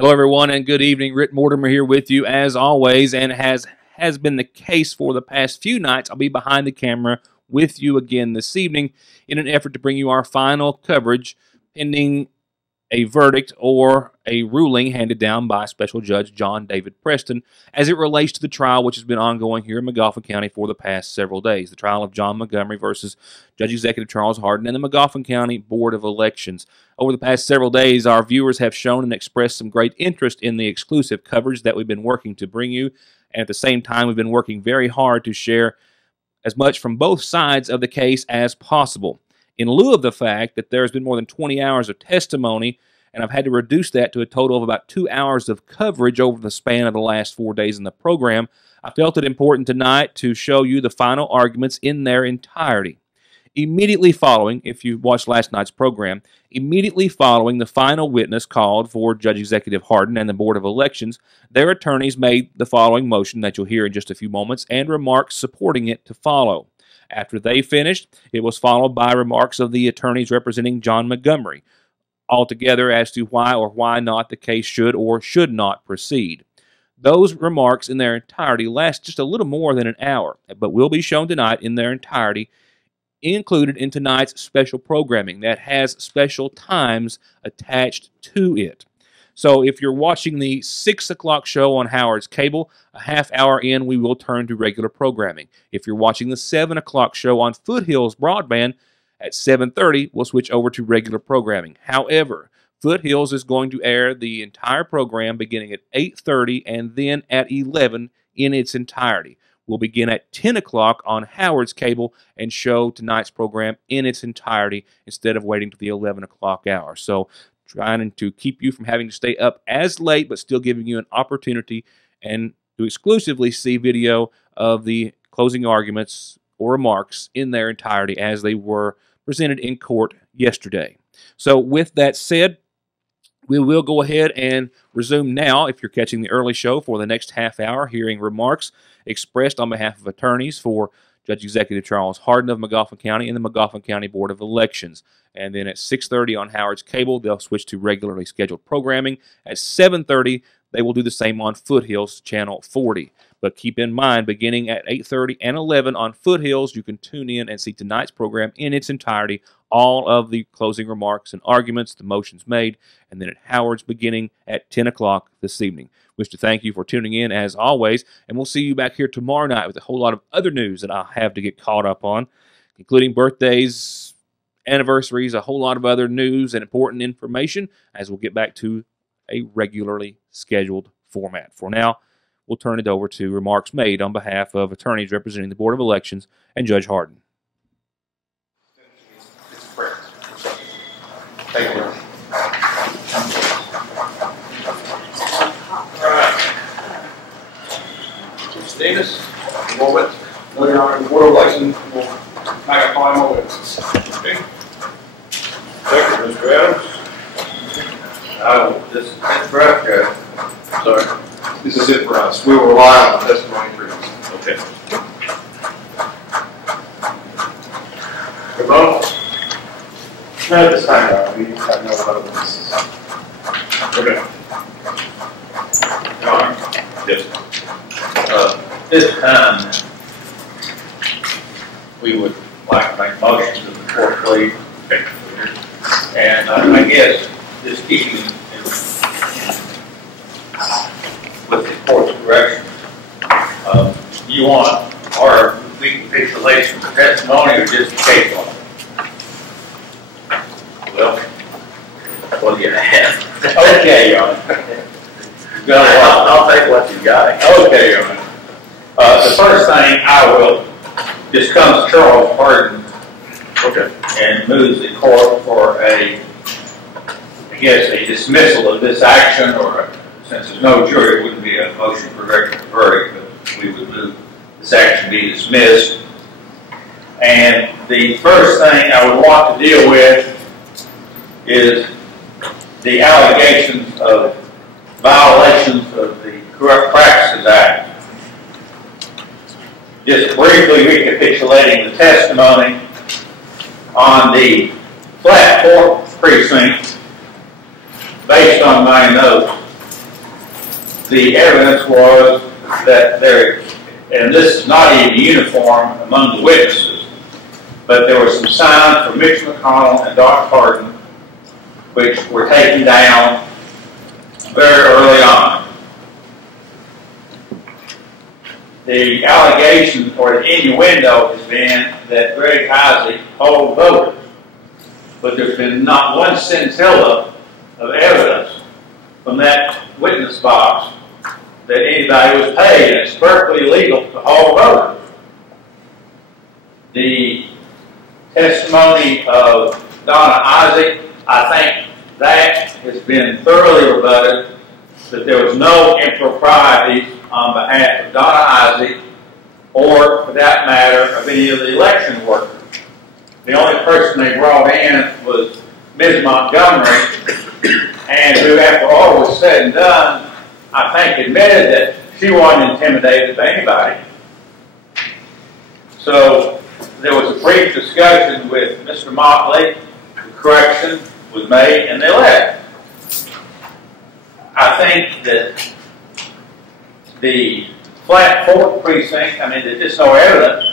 Hello, everyone, and good evening. Ritt Mortimer here with you, as always, and has been the case for the past few nights. I'll be behind the camera with you again this evening in an effort to bring you our final coverage pending a verdict or a ruling handed down by Special Judge John David Preston as it relates to the trial which has been ongoing here in McGoffin County for the past several days. The trial of John Montgomery versus Judge Executive Charles Hardin and the McGoffin County Board of Elections. Over the past several days, our viewers have shown and expressed some great interest in the exclusive coverage that we've been working to bring you. And at the same time, we've been working very hard to share as much from both sides of the case as possible. In lieu of the fact that there has been more than 20 hours of testimony, and I've had to reduce that to a total of about 2 hours of coverage over the span of the last 4 days in the program, I felt it important tonight to show you the final arguments in their entirety. Immediately following, if you watched last night's program, immediately following the final witness called for Judge Executive Hardin and the Board of Elections, their attorneys made the following motion that you'll hear in just a few moments and remarks supporting it to follow. After they finished, it was followed by remarks of the attorneys representing John Montgomery, altogether as to why or why not the case should or should not proceed. Those remarks in their entirety last just a little more than an hour, but will be shown tonight in their entirety, included in tonight's special programming that has special times attached to it. So if you're watching the 6 o'clock show on Howard's Cable, a half hour in, we will turn to regular programming. If you're watching the 7 o'clock show on Foothills Broadband, at 7:30, we'll switch over to regular programming. However, Foothills is going to air the entire program beginning at 8:30 and then at 11 in its entirety. We'll begin at 10 o'clock on Howard's Cable and show tonight's program in its entirety instead of waiting to the 11 o'clock hour. So trying to keep you from having to stay up as late, but still giving you an opportunity and to exclusively see video of the closing arguments or remarks in their entirety as they were presented in court yesterday. So with that said, we will go ahead and resume now, if you're catching the early show, for the next half hour, hearing remarks expressed on behalf of attorneys for Judge Executive Charles Hardin of McGoffin County and the McGoffin County Board of Elections. And then at 6:30 on Howard's Cable, they'll switch to regularly scheduled programming. At 7:30, they will do the same on Foothills Channel 40. But keep in mind, beginning at 8:30 and 11 on Foothills, you can tune in and see tonight's program in its entirety, all of the closing remarks and arguments, the motions made, and then at Howard's beginning at 10 o'clock this evening. Wish to thank you for tuning in as always, and we'll see you back here tomorrow night with a whole lot of other news that I'll have to get caught up on, including birthdays, anniversaries, a whole lot of other news and important information as we'll get back to a regularly scheduled format. For now, we'll turn it over to remarks made on behalf of attorneys representing the Board of Elections and Judge Hardin. Thank you. Mr. Davis, more witnesses. No, Your Honor, the Board of Elections will make a final witnesses. Okay. Thank you, Mr. Adams. This is it for us, Judge. Sorry. This is it for us. We will rely on the testimony for you. Okay. Rebuttal? No, this time, Your Honor, we have no other witnesses. Okay. Your Honor? Yes. This time, we would like to make motions of the court, please. Okay. And I guess just keeping with the court's direction, you want our recapitulation of the testimony or just the case law? Well, what do you have? Okay, Your Honor. I'll take what you got. Okay, Your Honor. The first thing I will just comes Charles Hardin. Okay. And moves the court for a dismissal of this action, or since there's no jury, it wouldn't be a motion for directed verdict, but we would move this action be dismissed. And the first thing I would want to deal with is the allegations of violations of the Corrupt Practices Act. Just briefly recapitulating the testimony on the flat court precinct, based on my notes, the evidence was that there, and this is not even uniform among the witnesses, but there were some signs from Mitch McConnell and Doc Harden which were taken down very early on. The allegation or the innuendo has been that Greg Isaac told voters, but there's been not one scintilla of evidence from that witness box that anybody was paid, and it's perfectly legal to hold voters. The testimony of Donna Isaac, I think that has been thoroughly rebutted, that there was no improprieties on behalf of Donna Isaac or, for that matter, of any of the election workers. The only person they brought in was Ms. Montgomery, and who, after all was said and done, I think admitted that she wasn't intimidated by anybody. So there was a brief discussion with Mr. Motley, the correction was made, and they left. I think that the Flat Fork precinct, I mean, there's just no evidence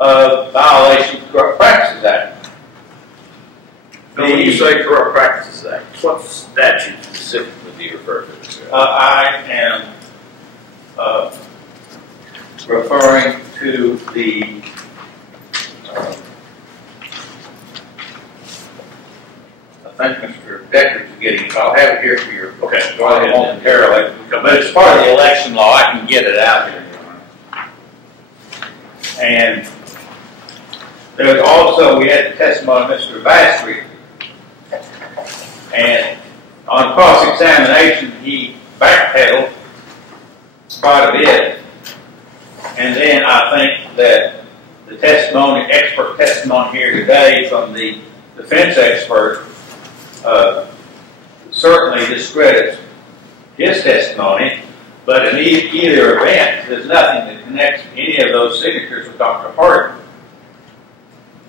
of violation of the Corrupt Practices Act. Now, when you say Corrupt Practices Act, what statute specifically do you refer to? I am referring to the I think Mr. Decker's getting it. I'll have it here for your Okay, go ahead. momentarily. But it's part of the election law. I can get it out here. And there's also, we had the testimony of Mr. Bastry. And on cross-examination, he backpedaled quite a bit. And then I think that the testimony, expert testimony here today from the defense expert certainly discredits his testimony, but in either event, there's nothing that connects any of those signatures with Dr. Harden.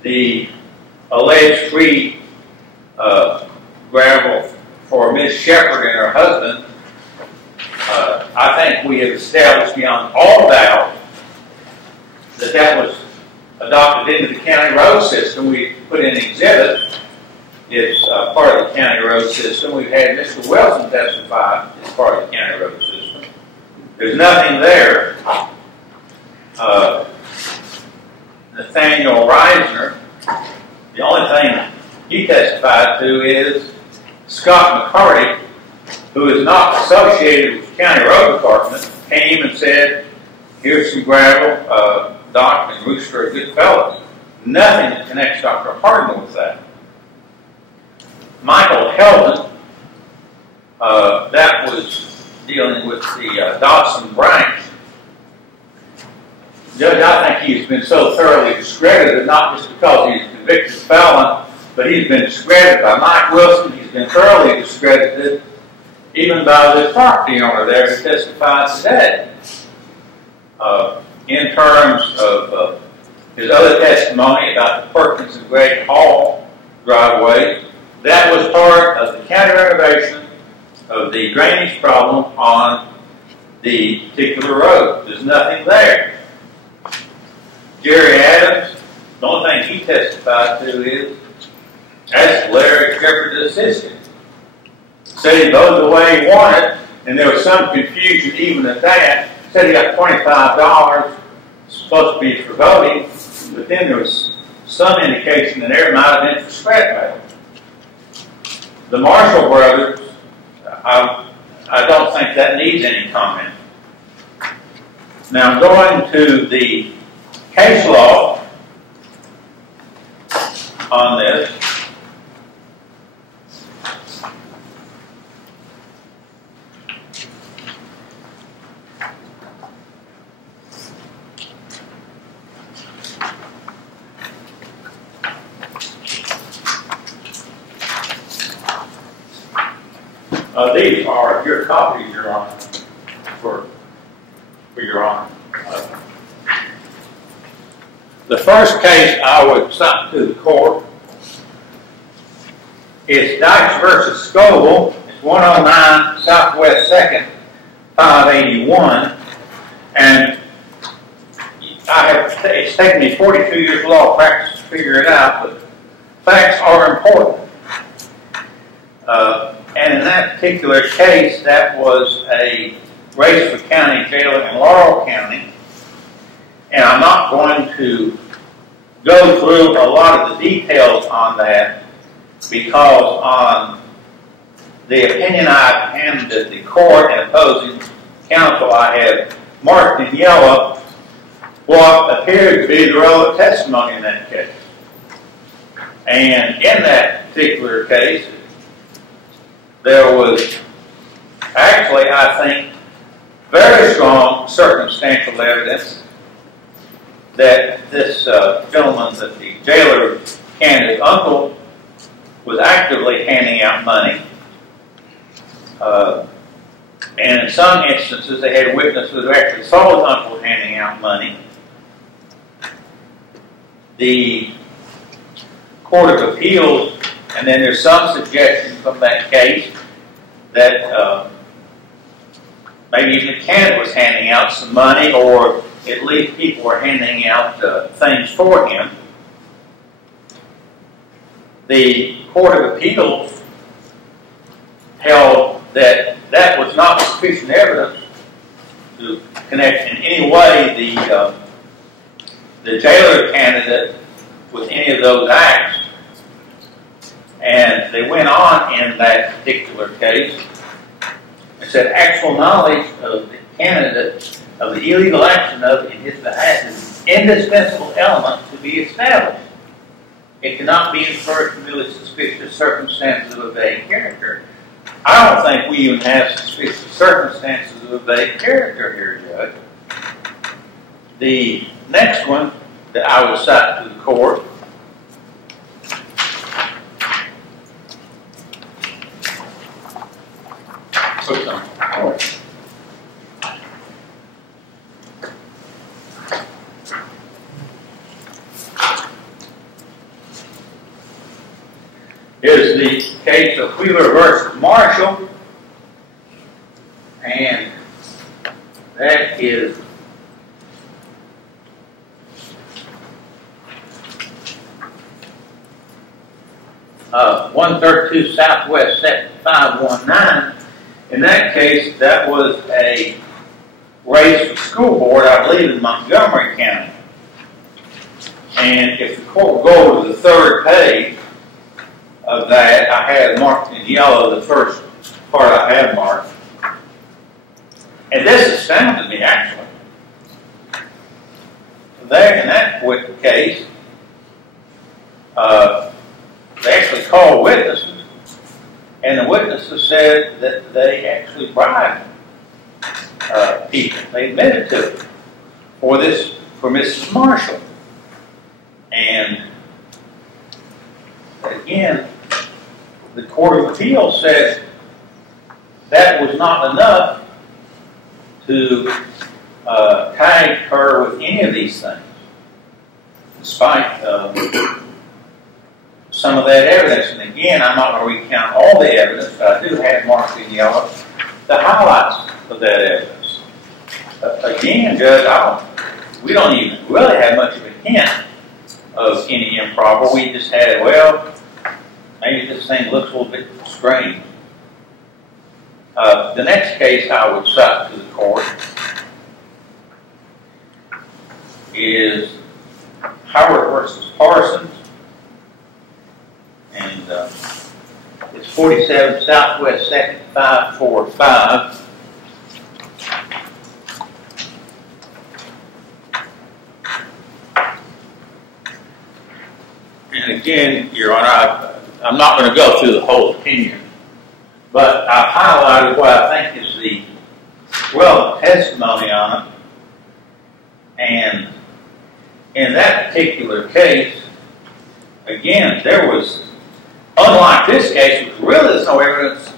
The alleged free gravel for Ms. Shepard and her husband, I think we have established beyond all doubt that that was adopted into the county road system. We put in an exhibit. It's part of the county road system. We've had Mr. Wilson testify as part of the county road system. There's nothing there. Nathaniel Reisner, the only thing he testified to is Scott McCarty, who is not associated with the county road department, came and said, here's some gravel, Doc and Rooster are good fellows. Nothing that connects Dr. Harden with that. Michael Heldon, that was dealing with the Dodson branch. Judge, I think he's been so thoroughly discredited, not just because he's a convicted felon, but he's been discredited by Mike Wilson. He's been thoroughly discredited even by the property owner there who testified today. In terms of his other testimony about the Perkins and Greg Hall driveway, that was part of the county renovation of the drainage problem on the particular road. There's nothing there. Jerry Adams, the only thing he testified to is, asked Larry Shepard to assist him. Said he voted the way he wanted, and there was some confusion even at that. Said he got $25, supposed to be for voting, but then there was some indication that there might have been for scrap metal. The Marshall brothers, I don't think that needs any comment. Now, going to the case law on this, these are your copies, Your Honor, for Your Honor. The first case I would cite to the court is Dykes versus Scoville. It's 109 Southwest 2nd, 581, and it's taken me 42 years of law practice to figure it out, but facts are important. And in that particular case, that was a Raceford County jail in Laurel County. And I'm not going to go through a lot of the details on that, because on the opinion I've handed the court and opposing counsel, I have marked in yellow what appeared to be the relevant testimony in that case. And in that particular case, there was actually, I think, very strong circumstantial evidence that this gentleman, that the jailer candidate's uncle, was actively handing out money. And in some instances, they had witnesses who actually saw his uncle handing out money. The Court of Appeals, and then there's some suggestion from that case that maybe even the candidate was handing out some money, or at least people were handing out things for him. The Court of Appeals held that that was not sufficient evidence to connect in any way the jailer candidate with any of those acts. And they went on in that particular case and said actual knowledge of the candidate of the illegal action of in his behalf is an indispensable element to be established. It cannot be inferred from merely suspicious circumstances of a vague character. I don't think we even have suspicious circumstances of a vague character here, Judge. The next one that I will cite to the court is the case of Wheeler versus Marshall, and that is uh, 132 Southwest 2nd 519. In that case, that was a race for school board, I believe, in Montgomery County. And if the court will go to the third page of that, I had marked in yellow the first part I had marked. And this astounded me, actually. There in that case, they actually called witnesses, and the witnesses said that they actually bribed people. They admitted to it for Mrs. Marshall. And again, the Court of Appeals said that was not enough to tag her with any of these things, despite some of that evidence. And again, I'm not going to recount all the evidence, but I do have marked in yellow the highlights of that evidence. Again, Judge, we don't even really have much of a hint of any improper. We just had, well, maybe this thing looks a little bit strange. The next case I would cite to the court is Howard versus Parsons. And it's 47 Southwest 2nd 545. And again, Your Honor, I'm not going to go through the whole opinion, but I've highlighted what I think is the relevant testimony on it. And in that particular case, again, there was, unlike this case, there's no evidence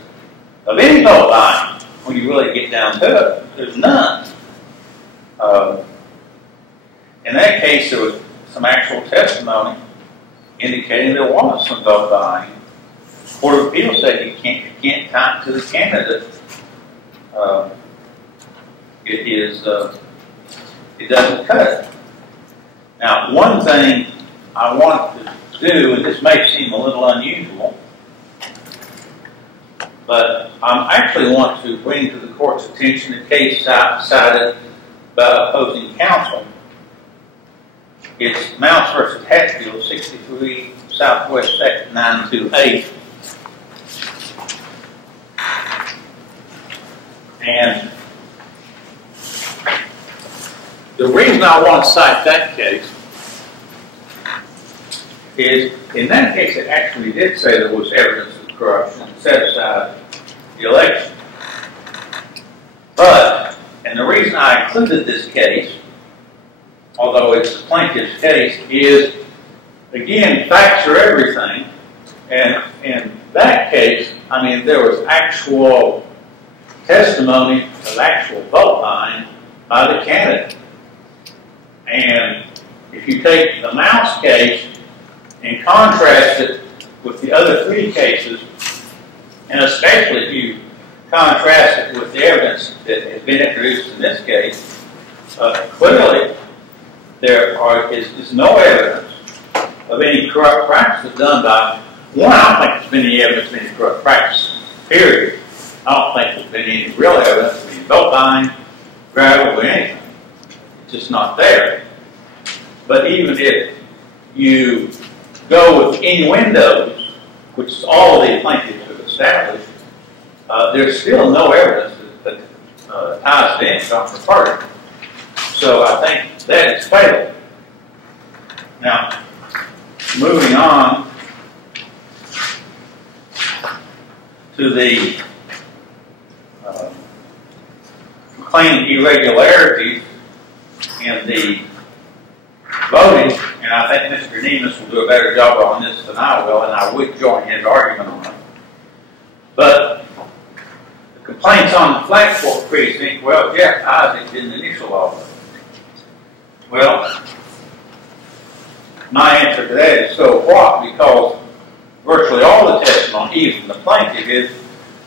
of any vote buying when you really get down to it. There's none. In that case, there was some actual testimony indicating there was some vote buying. The Court of Appeals said you can't tie it to the candidate it doesn't cut it. Now, one thing I want to do, and this may seem a little unusual, but I actually want to bring to the court's attention a case cited by opposing counsel. It's Mounts versus Hatfield, 63 Southwest 2nd 928. And the reason I want to cite that case is, in that case, it actually did say there was evidence of corruption to set aside the election. But, and the reason I included this case, although it's the plaintiff's case, is, again, facts are everything. And in that case, I mean, there was actual testimony of actual vote buying by the candidate. And if you take the Mouse case and contrast it with the other three cases, and especially if you contrast it with the evidence that has been introduced in this case, clearly there is no evidence of any corrupt practices done by one. I don't think there's been any evidence of any corrupt practices, period. I don't think there's been any real evidence of any vote buying, gravel, or anything. It's just not there. But even if you go with innuendos, which is all the plaintiffs have established, there's still no evidence that ties to any Dr. Party. So I think that is fatal. Now, moving on to the claimed irregularities in the voting, and I think Mr. Nemus will do a better job on this than I will, and I would join his argument on it. But the complaints on the Flagport precinct, well, Jeff Isaac didn't initial all of it. Well, my answer to that is so what? Because virtually all the testimony, even from the plaintiff, is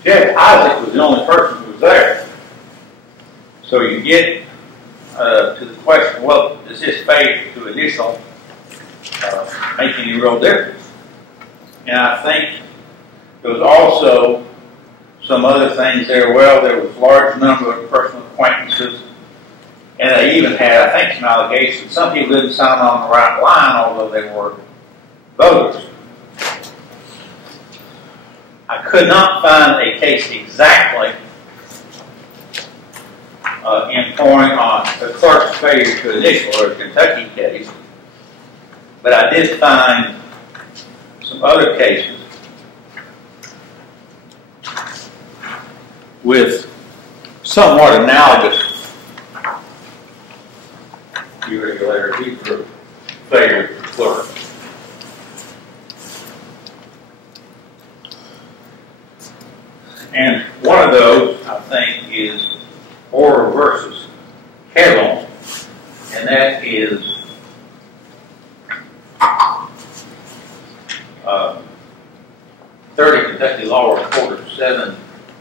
Jeff Isaac was the only person who was there. So you get to the question, well, does his failure to initial make any real difference? And I think there was also some other things there. Well, there was a large number of personal acquaintances, and they even had, I think, some allegations. Some people didn't sign on the right line, although they were voters. I could not find a case exactly pouring on the clerk's failure to initial, or a Kentucky case, but I did find some other cases with somewhat analogous irregularities or failure to clerk. And one of those, I think, is Orr versus Kettle, and that is 30 Kentucky Law Reporter 7, I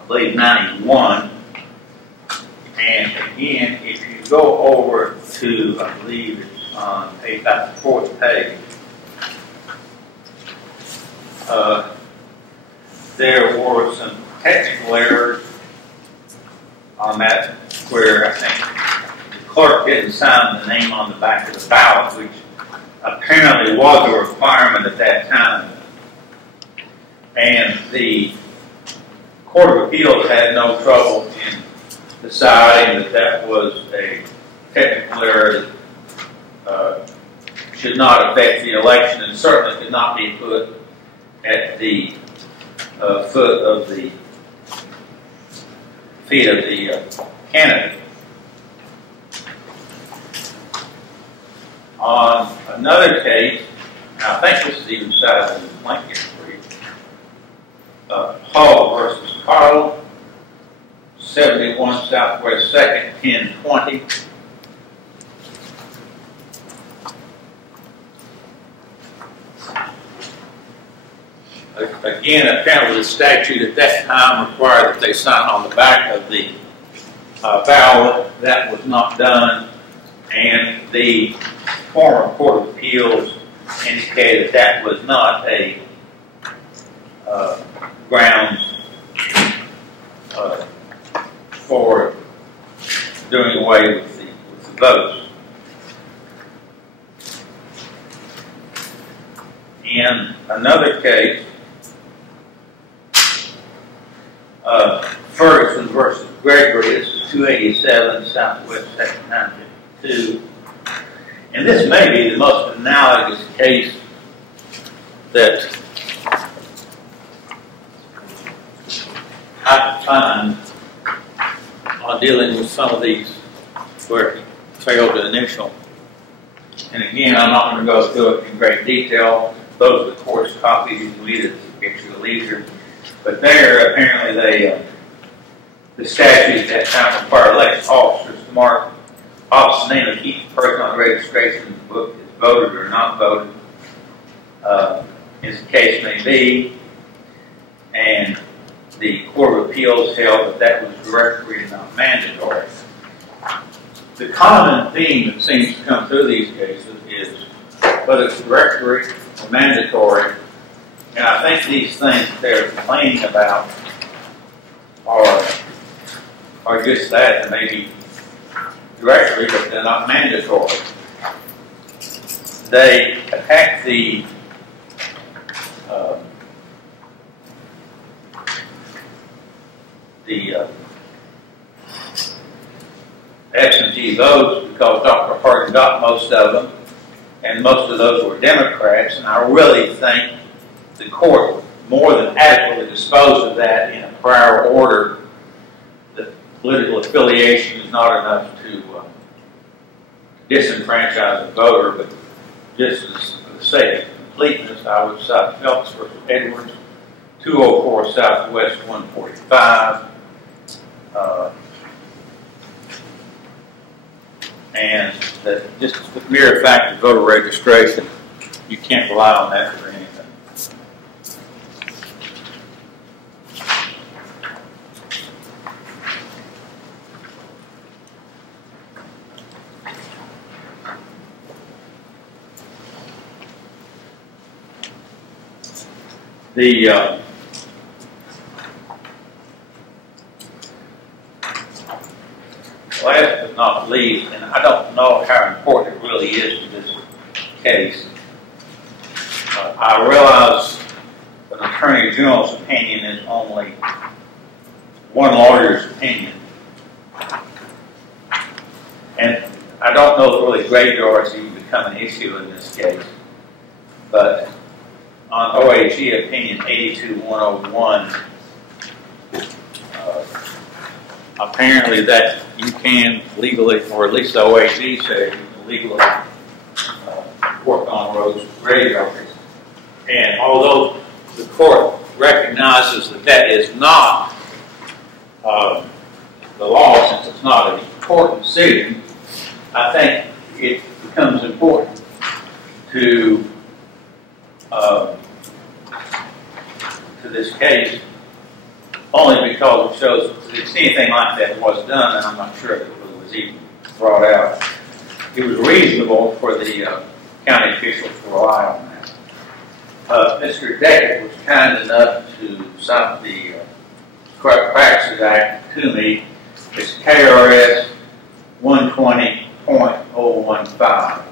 believe 91. And again, if you go over to, I believe it's on about the fourth page, there were some technical errors on that, where I think the clerk didn't sign the name on the back of the ballot, which apparently was a requirement at that time. And the Court of Appeals had no trouble in deciding that that was a technical error that should not affect the election, and certainly could not be put at the feet of the candidate. On another case, I think this is even cited in the plaintiff's brief, Hall versus Carlo, 71 Southwest 2nd, 1020. Again, apparently the statute at that time required that they sign on the back of the valid. That was not done, and the former Court of Appeals indicated that was not a ground for doing away with the votes. In another case, Ferguson versus Gregory, this is 287 Southwest 2nd 952. And this may be the most analogous case that I could find on dealing with some of these where it failed to initial. And again, I'm not going to go through it in great detail. Those are the court's copies. You can read it at your leisure. But there, apparently, the statute at that time required election officers to mark office name of each person on the registration book is voted or not voted, as the case may be. And the Court of Appeals held that that was directory and not mandatory. The common theme that seems to come through these cases is whether it's directory or mandatory. And I think these things that they're complaining about are just that, and maybe directory, but they're not mandatory. They attack the absentee votes because Dr. Hardin got most of them, and most of those were Democrats, and I really think the court more than adequately disposed of that in a prior order. That political affiliation is not enough to disenfranchise a voter, but just for the sake of completeness, I would cite Phelps versus Edwards, 204 Southwest 145. And that just the mere fact of voter registration, you can't rely on that for anything. The last but not least, and I don't know how important it really is to this case, I realize an Attorney General's opinion is only one lawyer's opinion. And I don't know if really graveyards even become an issue in this case, but on OAG opinion 82101, apparently that you can legally, or at least the OAG says, you can legally work on roads with graveyards. And although the court recognizes that that is not the law, since it's not an important decision, I think it becomes important to this case, only because it shows if anything like that was done, and I'm not sure if it was even brought out. It was reasonable for the county officials to rely on that. Mr. Deckett was kind enough to cite the Corrupt Practices Act to me. It's KRS 120.015.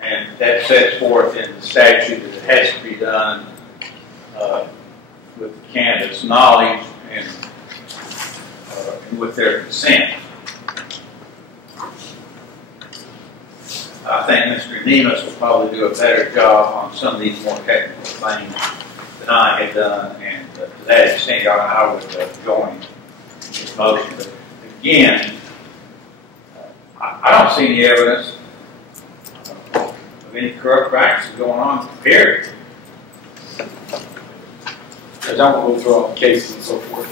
And that sets forth in the statute that it has to be done with the candidate's knowledge and with their consent. I think Mr. Nemus will probably do a better job on some of these more technical things than I had done, and to that extent, I would join his motion. But again, I don't see any evidence of any corrupt practices going on, period. Because I won't go through all the cases and so forth.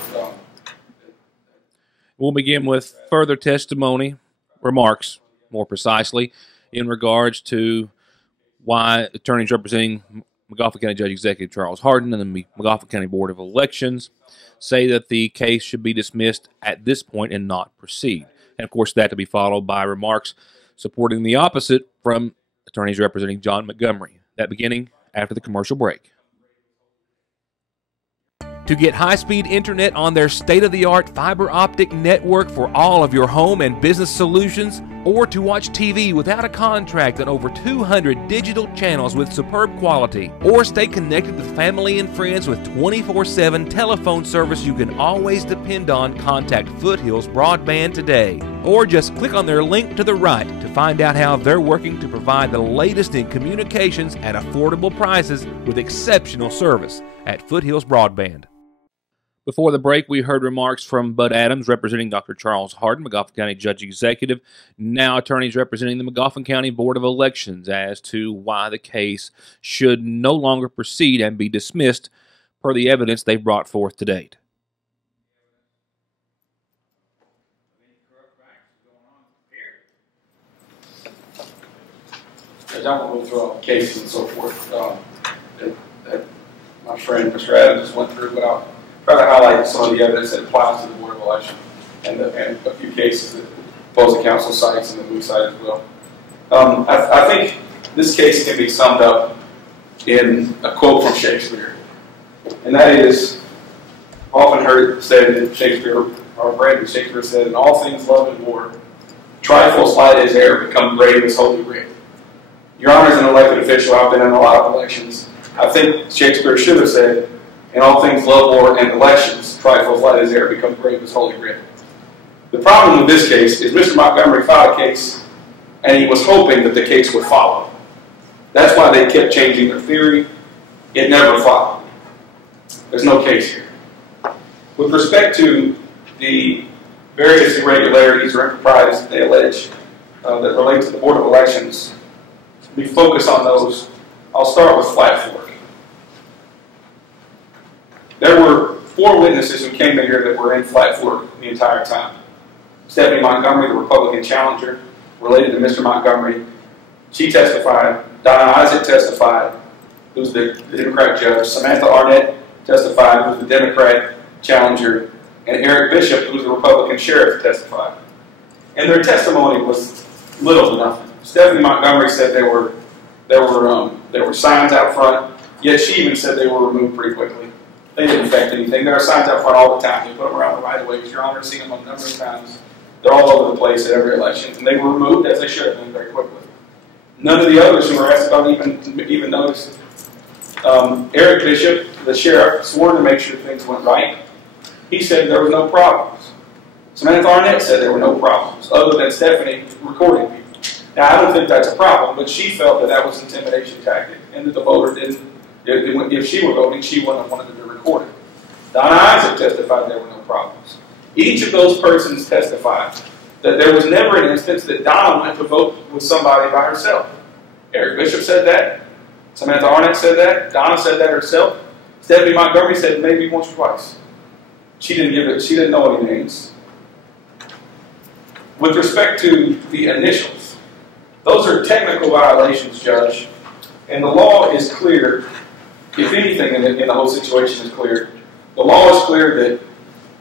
We'll begin with further testimony, remarks, more precisely, in regards to why attorneys representing McGoffin County Judge Executive Charles Hardin and the McGoffin County Board of Elections say that the case should be dismissed at this point and not proceed. And, of course, that to be followed by remarks supporting the opposite from attorneys representing John Montgomery. That beginning after the commercial break. To get high-speed internet on their state-of-the-art fiber optic network for all of your home and business solutions, or to watch TV without a contract on over 200 digital channels with superb quality, or stay connected with family and friends with 24/7 telephone service you can always depend on, contact Foothills Broadband today. Or just click on their link to the right to find out how they're working to provide the latest in communications at affordable prices with exceptional service at Foothills Broadband. Before the break, we heard remarks from Bud Adams representing Dr. Charles Hardin, McGoffin County Judge Executive, now attorneys representing the McGoffin County Board of Elections as to why the case should no longer proceed and be dismissed per the evidence they brought forth to date. I don't go through all the cases and so forth that my friend Mr. Adams just went through, but I'll try to highlight some of the evidence that applies to the Board of Election and a few cases that opposing counsel cites and that we cite as well. I think this case can be summed up in a quote from Shakespeare, and that is often heard said that Shakespeare, or Brandon Shakespeare said, "In all things love and war, trifles light as air become brave as holy writ." Your Honor, as an elected official, I've been in a lot of elections. I think Shakespeare should have said, "In all things love, war, and elections, trifles light as air become brave as holy writ." The problem with this case is Mr. Montgomery filed a case, and he was hoping that the case would follow. That's why they kept changing their theory. It never followed. There's no case here. With respect to the various irregularities or improprieties they allege that relate to the Board of Elections, we focus on those. I'll start with Flat Fork. There were 4 witnesses who came in here that were in Flat Fork the entire time. Stephanie Montgomery, the Republican challenger, related to Mr. Montgomery, she testified. Donna Isaac testified, who's the Democrat judge. Samantha Arnett testified, who's the Democrat challenger. And Eric Bishop, who's the Republican sheriff, testified. And their testimony was little to nothing. Stephanie Montgomery said there were signs out front, yet she even said they were removed pretty quickly. They didn't affect anything. There are signs out front all the time. They put them around the right-of-ways. Your Honor has seen them a number of times. They're all over the place at every election, and they were removed, as they should have been, very quickly. None of the others who were asked about even noticed. Eric Bishop, the sheriff, swore to make sure things went right. He said there were no problems. Samantha Arnett said there were no problems, other than Stephanie recording people. Now, I don't think that's a problem, but she felt that that was an intimidation tactic, and that the voter didn't, if she were voting, she wouldn't have wanted to be recorded. Donna Isaac testified there were no problems. Each of those persons testified that there was never an instance that Donna went to vote with somebody by herself. Eric Bishop said that. Samantha Arnett said that. Donna said that herself. Stephanie Montgomery said maybe once or twice. She didn't know any names. With respect to the initials, those are technical violations, Judge, and the law is clear. If anything in the whole situation is clear, the law is clear that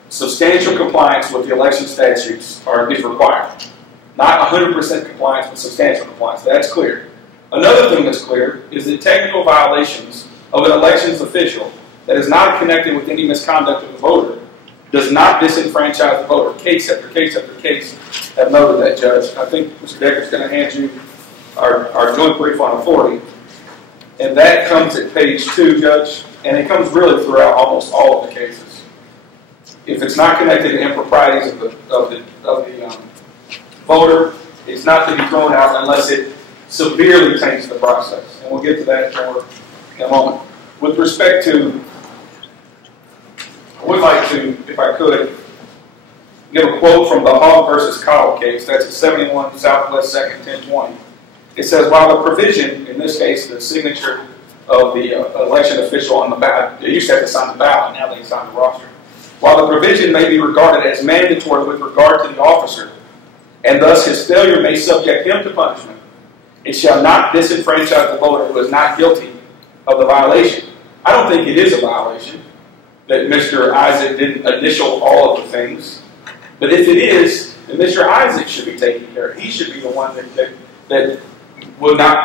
substantial compliance with the election statutes is required. Not 100% compliance, but substantial compliance. That's clear. Another thing that's clear is that technical violations of an elections official that is not connected with any misconduct of the voter does not disenfranchise the voter. Case after case after case have noted that, Judge. I think Mr. Decker's going to hand you our joint brief on authority. And that comes at page 2, Judge, and it comes really throughout almost all of the cases. If it's not connected to improprieties of the voter, it's not to be thrown out unless it severely taints the process. And we'll get to that more in a moment. With respect to, I would like to, if I could, give a quote from the Hogg versus Cowell case. That's at 71 Southwest 2nd, 1020. It says, while the provision, in this case, the signature of the election official on the ballot, they used to have to sign the ballot, now they sign the roster. While the provision may be regarded as mandatory with regard to the officer, and thus his failure may subject him to punishment, it shall not disenfranchise the voter who is not guilty of the violation. I don't think it is a violation that Mr. Isaac didn't initial all of the things. But if it is, then Mr. Isaac should be taken care of. He should be the one that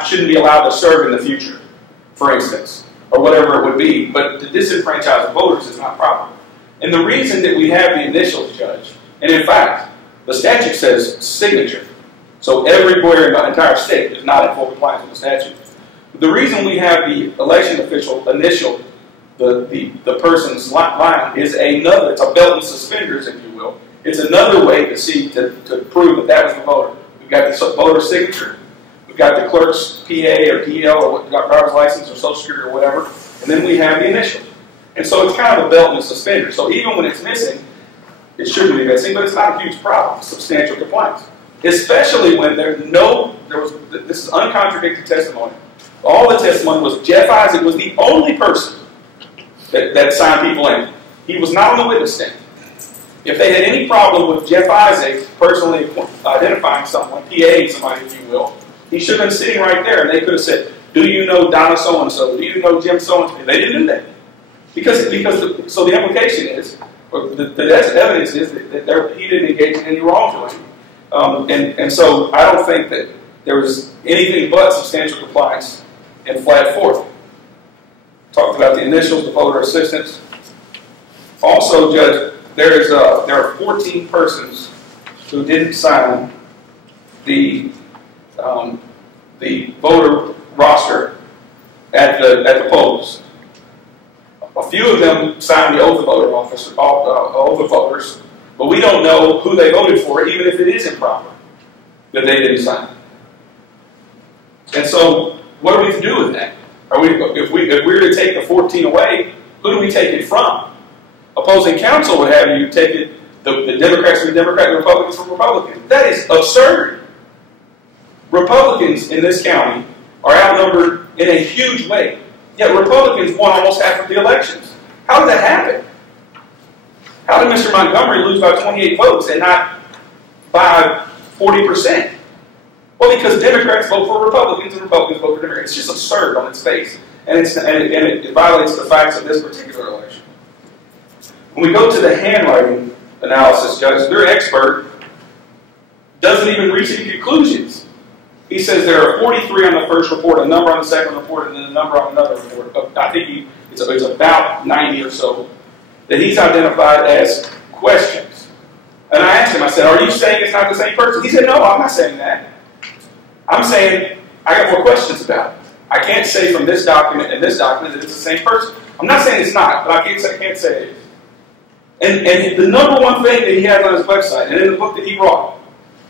shouldn't be allowed to serve in the future, for instance, or whatever it would be. But to disenfranchise voters is not proper. And the reason that we have the initials, Judge, and in fact, the statute says signature. So everywhere in the entire state is not in full compliance with the statute. The reason we have the election official initial the person's line is another, it's a belt and suspenders, if you will. It's another way to prove that that was the voter. We've got the voter signature. We've got the clerk's PA or DL or driver's license or social security or whatever. And then we have the initial. And so it's kind of a belt and suspenders. So even when it's missing, it shouldn't be missing, but it's not a huge problem. Substantial compliance. Especially when this is uncontradicted testimony. All the testimony was Jeff Isaac was the only person that signed people in. He was not on the witness stand. If they had any problem with Jeff Isaac personally identifying someone, PAing somebody, if you will, he should have been sitting right there, and they could have said, "Do you know Donna so-and-so? Do you know Jim so-and-so?" They didn't do that. So the implication is, or the evidence is that he didn't engage in any wrongdoing. And so I don't think that there was anything but substantial compliance in flat 4. Talked about the initials, the voter assistance. Also, Judge, there are 14 persons who didn't sign the voter roster at the polls. A few of them signed the oath of voter office, oath of voters, but we don't know who they voted for, even if it is improper that they didn't sign. And so, what are we to do with that? If we're to take the 14 away, who do we take it from? Opposing counsel would have you take it, the Democrats from Democrat, the Republicans from Republican. That is absurd. Republicans in this county are outnumbered in a huge way. Yet Republicans won almost half of the elections. How did that happen? How did Mr. Montgomery lose by 28 votes and not by 40%? Well, because Democrats vote for Republicans and Republicans vote for Democrats. It's just absurd on its face. And it violates the facts of this particular election. When we go to the handwriting analysis, Judge, their expert doesn't even reach any conclusions. He says there are 43 on the first report, a number on the second report, and then a number on another report. I think it's about 90 or so that he's identified as questions. And I asked him, I said, "Are you saying it's not the same person?" He said, "No, I'm not saying that. I'm saying I got more questions about it. I can't say from this document and this document that it's the same person. I'm not saying it's not, but I can't say it is." And the number one thing that he has on his website and in the book that he brought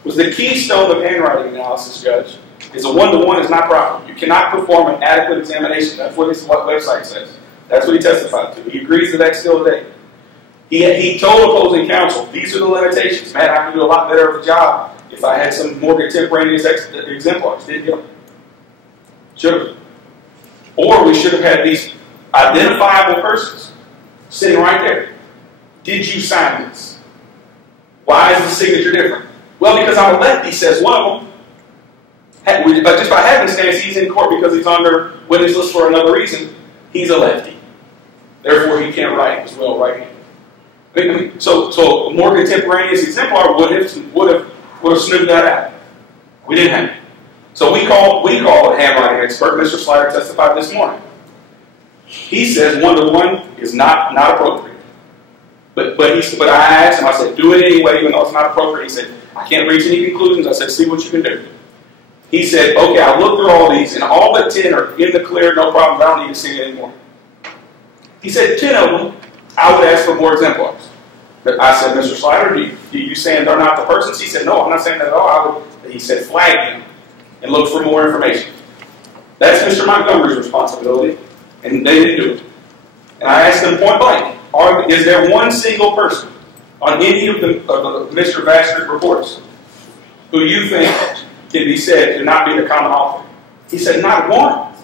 was the keystone of handwriting analysis, Judge, is a one-to-one is not proper. You cannot perform an adequate examination. That's what his website says. That's what he testified to. He agrees to that still today. He told opposing counsel, these are the limitations. Man, I can do a lot better of a job if I had some more contemporaneous exemplars. Didn't get them. Should have. Or we should have had these identifiable persons sitting right there. Did you sign this? Why is the signature different? Well, because I'm a lefty, says one of them. But just by happenstance, he's in court because he's on their witness list for another reason. He's a lefty. Therefore, he can't write as well right-handed. So a more contemporaneous exemplar would have snooped that out. We didn't have it. So we call a handwriting expert. Mr. Slider testified this morning. He says one-to-one is not appropriate. But I asked him, I said, do it anyway, even though it's not appropriate. He said, I can't reach any conclusions. I said, see what you can do. He said, okay, I'll look through all these, and all but 10 are in the clear, no problem, I don't need to see it anymore. He said, 10 of them, I would ask for more exemplars. But I said, Mr. Slider, are you saying they're not the persons? He said, no, I'm not saying that at all. He said, flag them and look for more information. That's Mr. Montgomery's responsibility, and they didn't do it. And I asked them point blank, is there one single person on any of Mr. Vassar's reports who you think can be said to not be the common author? He said, not one.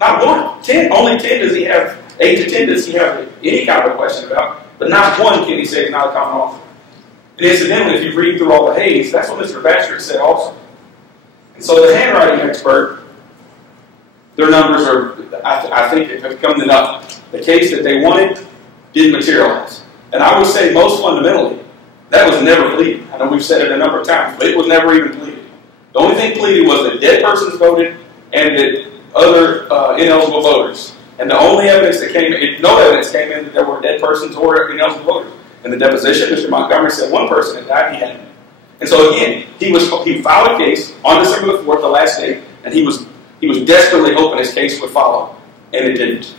Not one. 10. Only 10 does he have, 8 to 10 does he have any kind of a question about, but not one can he say is not a common author. And incidentally, if you read through all the haze, that's what Mr. Vassar said also. And so the handwriting expert their numbers are, I think, have come enough. The case that they wanted didn't materialize. And I would say most fundamentally, that was never pleaded. I know we've said it a number of times, but it was never even pleaded. The only thing pleaded was that dead persons voted and that other ineligible voters. And the only evidence that came in, no evidence came in that there were dead persons or ineligible voters. In the deposition, Mr. Montgomery said one person had died, he hadn't. And so again, he filed a case on December the 4th, the last day, and he was desperately hoping his case would follow, and it didn't.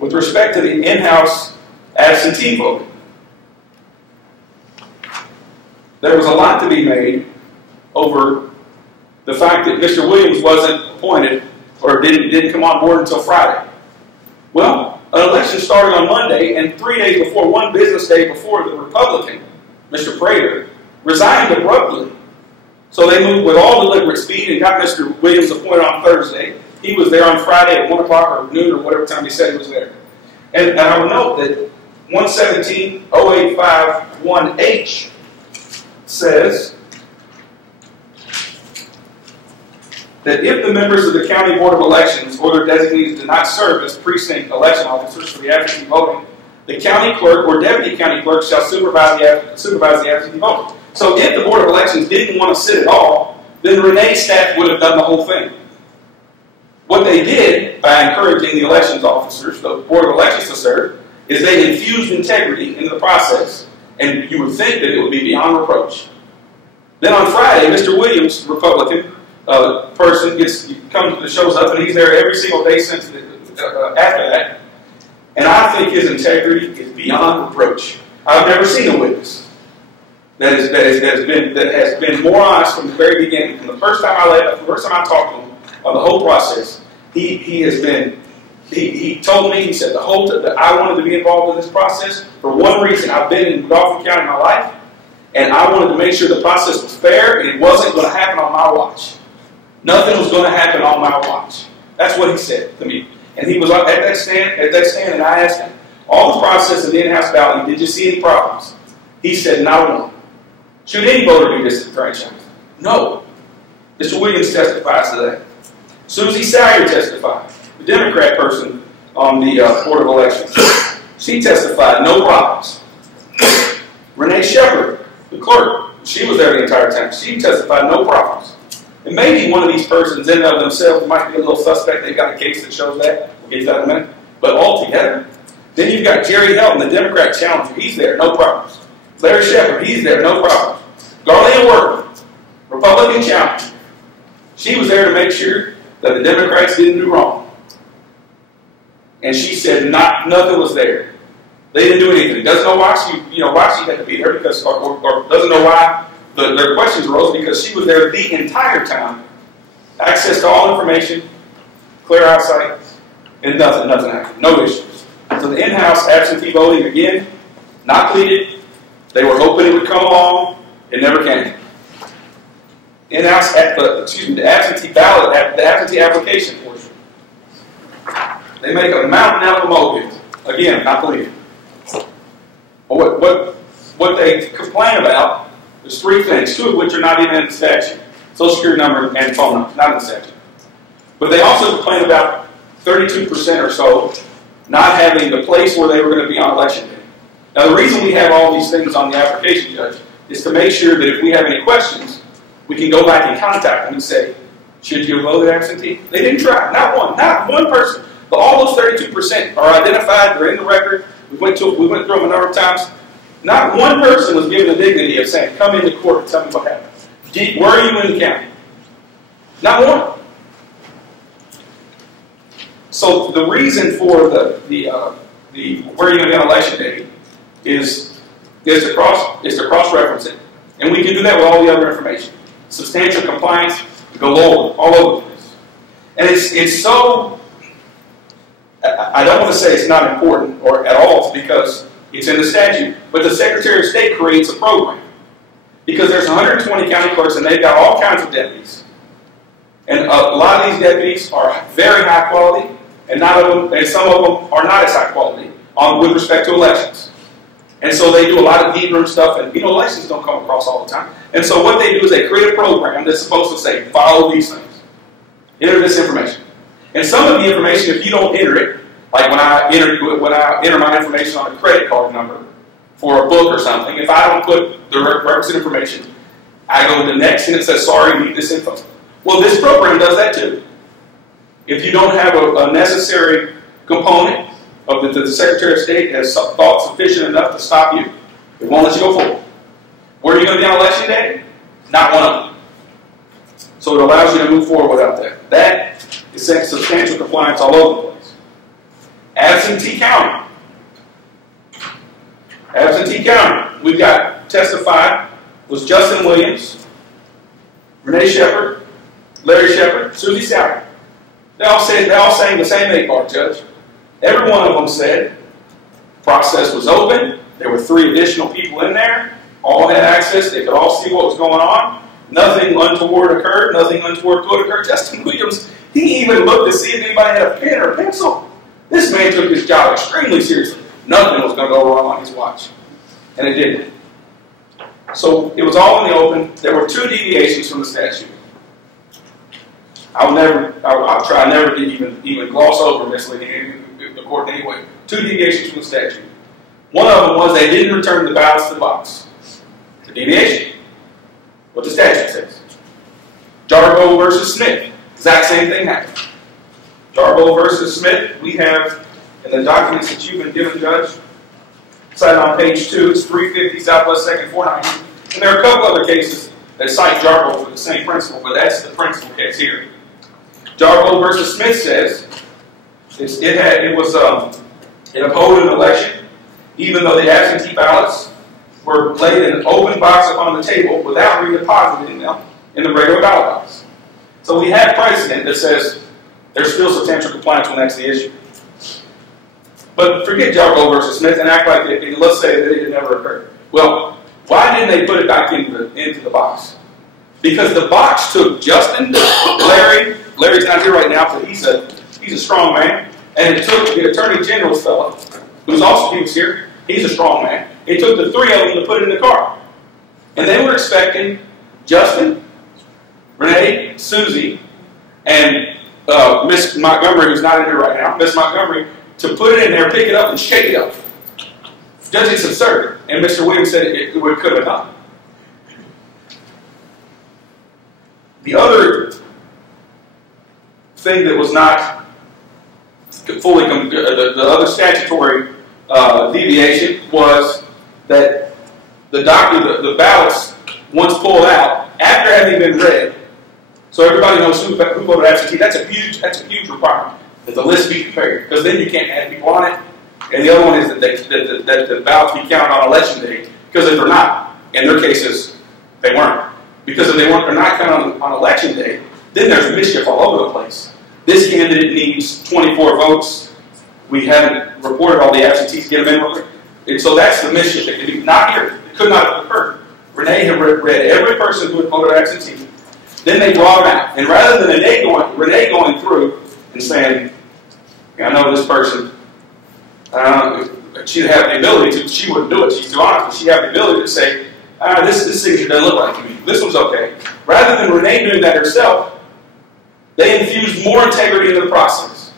With respect to the in-house absentee voting, there was a lot to be made over the fact that Mr. Williams wasn't appointed or didn't come on board until Friday. Well, an election started on Monday, and 3 days before, one business day before, the Republican, Mr. Prater, resigned abruptly. So they moved with all deliberate speed and got Mr. Williams appointed on Thursday. He was there on Friday at 1 o'clock or noon or whatever time he said he was there. And I will note that 117.0851H says that if the members of the County Board of Elections or their designees do not serve as precinct election officers for the absentee voting, the county clerk or deputy county clerk shall supervise the absentee voting. So if the Board of Elections didn't want to sit at all, then Renee's staff would have done the whole thing. What they did, by encouraging the elections officers, the Board of Elections to serve, is they infused integrity into the process, and you would think that it would be beyond reproach. Then on Friday, Mr. Williams, Republican person, shows up, and he's there every single day since after that. And I think his integrity is beyond reproach. I've never seen a witness that has been more honest from the very beginning. From the first time I talked to him on the whole process, he told me, he said that I wanted to be involved in this process for one reason. I've been in Dauphin County my life, and I wanted to make sure the process was fair, and it wasn't going to happen on my watch. Nothing was going to happen on my watch. That's what he said to me. And he was at that stand, and I asked him, all the process of the in-house balloting, did you see any problems? He said, not one. Should any voter be disenfranchised? No. Mr. Williams testifies to that. Susie Salyer testified, the Democrat person on the Board of Elections. She testified, no problems. Renee Shepard, the clerk, she was there the entire time. She testified, no problems. And maybe one of these persons in and of themselves might be a little suspect. They've got a case that shows that. We'll get to that in a minute. But altogether, then you've got Jerry Helton, the Democrat challenger. He's there, no problems. Larry Shepard, he's there, no problems. Garland Workman, Republican challenger. She was there to make sure that the Democrats didn't do wrong. And she said nothing was there. They didn't do anything. Doesn't know why she had to be there because, or doesn't know why their questions arose because she was there the entire time. Access to all information, clear eyesight, and nothing happened. No issues. So the in-house absentee voting, again, not pleaded. They were hoping it would come along. It never came. In-house, the absentee ballot, the absentee application portion. They make a mountain out of a molehill. Again, not pleaded. What they complain about is three things, two of which are not even in the statute. Social security number and phone number, not in the statute. But they also complain about 32% or so not having the place where they were going to be on election day. Now the reason we have all these things on the application, Judge, is to make sure that if we have any questions, we can go back and contact them and say, should you have voted absentee? They didn't try. Not one person. But all those 32% are identified, they're in the record. We went through them a number of times. Not one person was given the dignity of saying, come into court and tell me what happened. Were you in the county? Not one. So the reason for the where you're going to be on election day is to cross-reference it. And we can do that with all the other information. Substantial compliance, galore, all over the place. And it's so, I don't want to say it's not important or at all because it's in the statute, but the Secretary of State creates a program. Because there's 120 county clerks and they've got all kinds of deputies. And a lot of these deputies are very high quality, and some of them are not as high quality with respect to elections. And so they do a lot of deed room stuff, and elections don't come across all the time. And so what they do is they create a program that's supposed to say, follow these things. Enter this information. And some of the information, if you don't enter it, like when I enter my information on a credit card number for a book or something, if I don't put the requisite information, I go to the next and it says, sorry, you need this info. Well, this program does that too. If you don't have a necessary component of the Secretary of State has thought sufficient enough to stop you, it won't let you go forward. Where are you going to be on election day? Not one of them. So it allows you to move forward without that. That is substantial compliance all over the place. Absentee counting. Absentee counting. We've got testified was Justin Williams, Renee Shepard, Larry Shepard, Susie Sauer. They all sang the same A part, Judge. Every one of them said process was open. There were 3 additional people in there. All had access. They could all see what was going on. Nothing untoward occurred. Nothing untoward could occur. Justin Williams, he even looked to see if anybody had a pen or a pencil. This man took his job extremely seriously. Nothing was going to go wrong on his watch. And it didn't. So it was all in the open. There were 2 deviations from the statute. I'll try never to even gloss over misleading the court anyway. 2 deviations from the statute. One of them was they didn't return the ballots to the box. It's a deviation. What the statute says. Jarbo versus Smith. Exact same thing happened. Jarbo versus Smith, we have in the documents that you've been given, Judge, cited on page 2, it's 350 Southwest 2nd 490. And there are a couple other cases that cite Jarbo for the same principle, but that's the principal case here. Jarbo versus Smith says it upheld an election, even though the absentee ballots were laid in an open box upon the table without redepositing them in the regular ballot box. So we have precedent that says there's still substantial compliance when that's the issue. But forget Jarbo versus Smith and act like let's say that it never occurred. Well, why didn't they put it back into the box? Because the box took Justin, Larry's not here right now, but he's a strong man, and it took the Attorney General's fellow, he was here, he's a strong man. It took the 3 of them to put it in the car. And they were expecting Justin, Renee, Susie, and Miss Montgomery, who's not in here right now, Miss Montgomery, to put it in there, pick it up, and shake it up. Judge, it's absurd. And Mr. Williams said it could have done. The other thing that was not fully, the other statutory deviation was that the ballots, once pulled out, after having been read, so everybody knows who voted absentee, that's a huge requirement, that the list be prepared, because then you can't add people on it. And the other one is that the ballots be counted on election day, because if they're not, in their cases, they weren't. Because if they're not counted on election day, then there's mischief all over the place. This candidate needs 24 votes. We haven't reported all the absentees, get them in. And so that's the mischief that could be not here. It could not have occurred. Renee had read every person who had voted absentee. Then they brought them out. And rather than Renee going through and saying, I know this person, she'd have the ability to, she wouldn't do it, she's too honest, but she'd have the ability to say, this signature doesn't look right to me. This one's okay. Rather than Renee doing that herself, they infused more integrity into the process.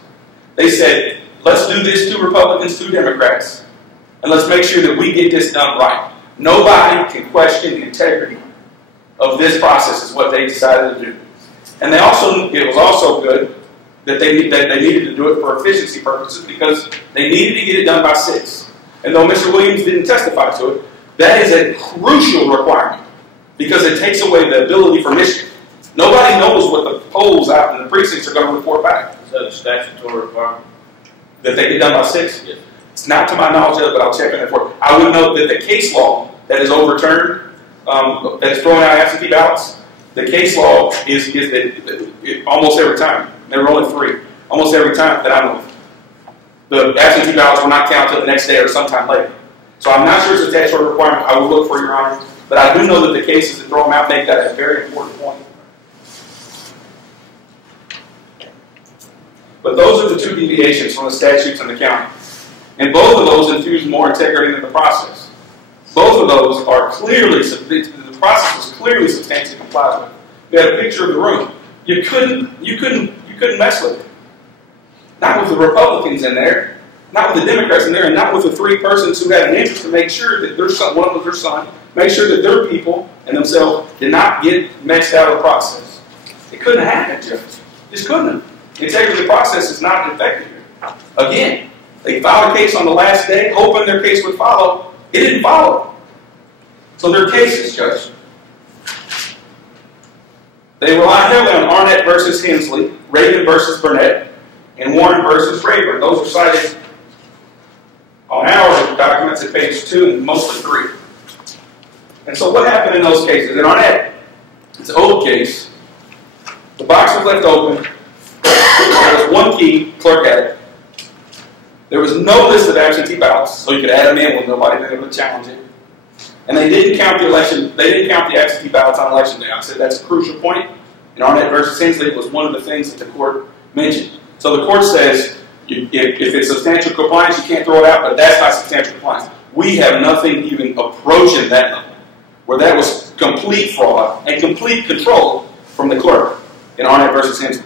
They said, let's do this 2 Republicans, 2 Democrats, and let's make sure that we get this done right. Nobody can question the integrity of this process is what they decided to do. And it was also good that they needed to do it for efficiency purposes because they needed to get it done by 6. And though Mr. Williams didn't testify to it, that is a crucial requirement because it takes away the ability for mischief. Nobody knows what the polls out in the precincts are going to report back. Is that a statutory requirement? That they get done by 6? Yes. It's not to my knowledge of it, but I'll check on it for it. I would note that the case law that is overturned, that is throwing out absentee ballots, the case law is that almost every time. There were only 3. Almost every time that I know of. The absentee ballots were not counted the next day or sometime later. So I'm not sure it's a statutory requirement. I will look for Your Honor. But I do know that the cases that throw them out make that a very important point. But those are the 2 deviations from the statutes in the county. And both of those infuse more integrity into the process. Both of those are clearly, the process was clearly substantially complied with. We had a picture of the room. You couldn't mess with it. Not with the Republicans in there, not with the Democrats in there, and not with the three persons who had an interest to make sure that their son, one was their son, make sure that their people and themselves did not get messed out of the process. It couldn't have happened, Judge. Just couldn't have. The integrity of the process is not effective here. Again, they filed a case on the last day, hoping their case would follow. It didn't follow. So their cases, Judge. They rely heavily on Arnett versus Hensley, Reagan versus Burnett, and Warren versus Rayburn. Those are cited on our documents at page 2 and mostly 3. And so what happened in those cases? In Arnett, it's an old case. The box was left open. There was one key, clerk had it. There was no list of absentee ballots, so you could add them in when nobody been able to challenge it. And they didn't count the election. They didn't count the absentee ballots on election day. I said that's a crucial point. In Arnett versus Hensley, it was one of the things that the court mentioned. So the court says if it's substantial compliance, you can't throw it out, but that's not substantial compliance. We have nothing even approaching that number, where that was complete fraud and complete control from the clerk in Arnett versus Hensley.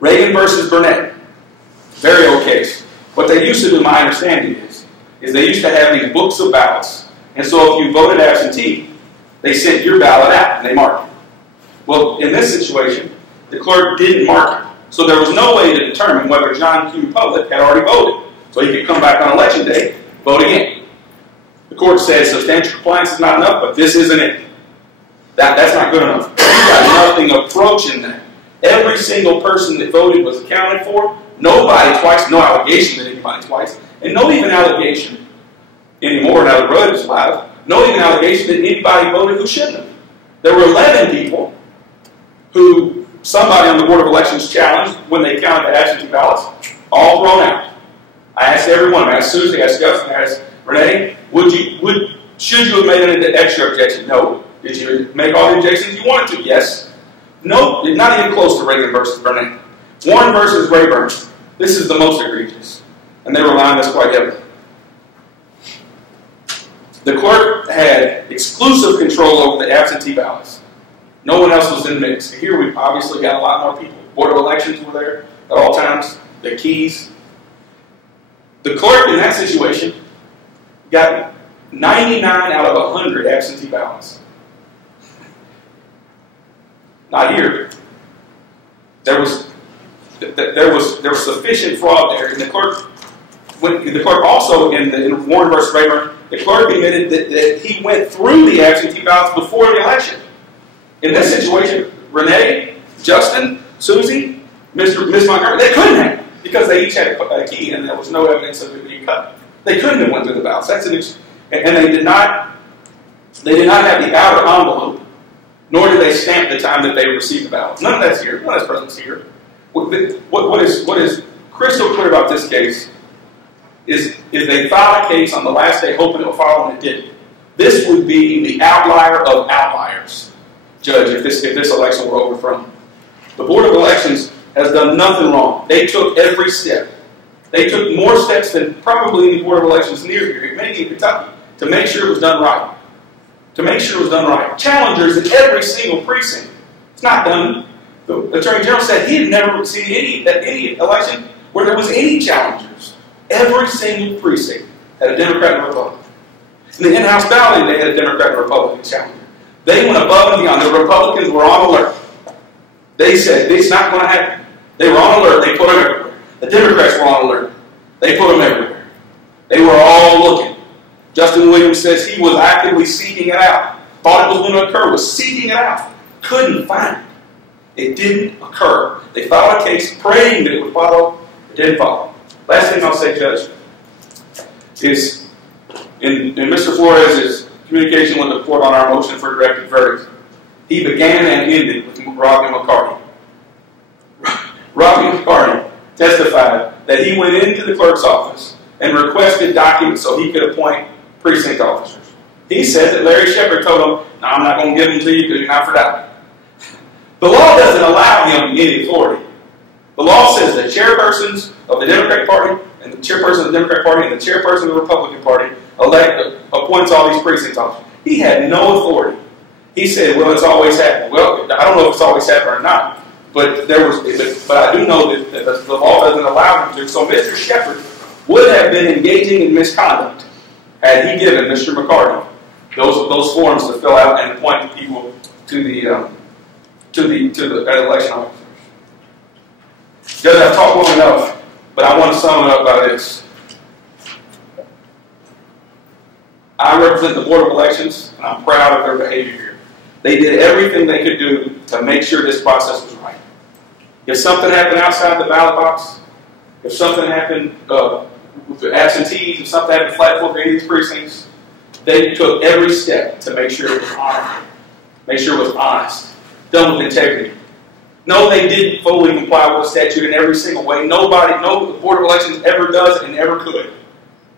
Reagan versus Burnett, very old case. What they used to do, my understanding is they used to have these books of ballots, and so if you voted absentee, they sent your ballot out and they marked it. Well, in this situation, the clerk didn't mark it, so there was no way to determine whether John Q. Public had already voted. So he could come back on election day, vote again. The court says substantial compliance is not enough, but this isn't it. That's not good enough. You got nothing approaching that. Every single person that voted was accounted for. Nobody twice, no allegation that anybody twice, and no even allegation anymore now that Rudd is alive, no even allegation that anybody voted who shouldn't have. There were 11 people who somebody on the Board of Elections challenged when they counted the absentee ballots, all thrown out. I asked everyone, I asked Susie, I asked Gus, I asked Renee, should you have made an extra objection? No. Did you make all the objections you wanted to? Yes. No, not even close to Reagan versus Burnett. Warren versus Rayburn. This is the most egregious, and they rely on this quite heavily. The clerk had exclusive control over the absentee ballots. No one else was in the mix. Here we've obviously got a lot more people. Board of Elections were there at all times. The keys. The clerk in that situation got 99 out of 100 absentee ballots. Not here. There was sufficient fraud there, and the clerk also in Warren versus Rayburn, the clerk admitted that he went through the absentee ballots before the election. In this situation, Renee, Justin, Susie, Miss Montgomery, they couldn't have, because they each had a key and there was no evidence of it being cut. They couldn't have went through the ballots. And they did not have the outer envelope, nor did they stamp the time that they received the ballots. None of that's here. None of that's present here. What is crystal clear about this case is they filed a case on the last day hoping it would follow, and it didn't. This would be the outlier of outliers, Judge, if this election were overthrown. The Board of Elections has done nothing wrong. They took every step. They took more steps than probably any Board of Elections near here, maybe in Kentucky, to make sure it was done right. To make sure it was done right. Challengers in every single precinct. It's not done. The Attorney General said he had never seen any election where there was any challengers. Every single precinct had a Democrat and a Republican. In the in-house balloting, they had a Democrat and a Republican challenger. They went above and beyond. The Republicans were on alert. They said, it's not going to happen. They were on alert. They put them everywhere. The Democrats were on alert. They put them everywhere. They were all looking. Justin Williams says he was actively seeking it out. Thought it was going to occur, was seeking it out. Couldn't find it. It didn't occur. They filed a case praying that it would follow. It didn't follow. Last thing I'll say, Judge, is in Mr. Flores' communication with the court on our motion for directed verdict, he began and ended with Robbie McCarty. Robbie McCarty testified that he went into the clerk's office and requested documents so he could appoint precinct officers. He said that Larry Shepard told him, no, I'm not going to give them to you because you're not for that. The law doesn't allow him any authority. The law says the chairpersons of the Democratic Party and the chairperson of the Democratic Party and the chairperson of the Republican Party appoints all these precinct officers. He had no authority. He said, well, it's always happened. Well, I don't know if it's always happened or not, But I do know that the law doesn't allow him to. So Mr. Shepard would have been engaging in misconduct had he given Mr. McCarty those forms to fill out and appoint people to the election officers. Judge, I've talked long enough, but I want to sum it up by this. I represent the Board of Elections, and I'm proud of their behavior here. They did everything they could do to make sure this process was right. If something happened outside the ballot box, if something happened with the absentees, if something happened flat for any of these precincts, they took every step to make sure it was honorable, make sure it was honest, done with integrity. No, they didn't fully comply with the statute in every single way. No Board of Elections ever does and never could.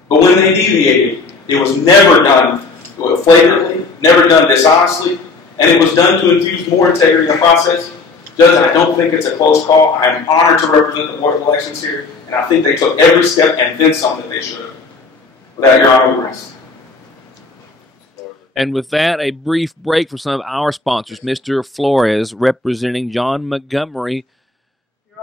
But when they deviated, it was never done flagrantly, never done dishonestly, and it was done to infuse more integrity in the process. Judge, I don't think it's a close call. I am honored to represent the Board of Elections here, and I think they took every step and then some that they should have. With that, Your Honor, we rest. And with that, a brief break for some of our sponsors. Mr. Flores, representing John Montgomery,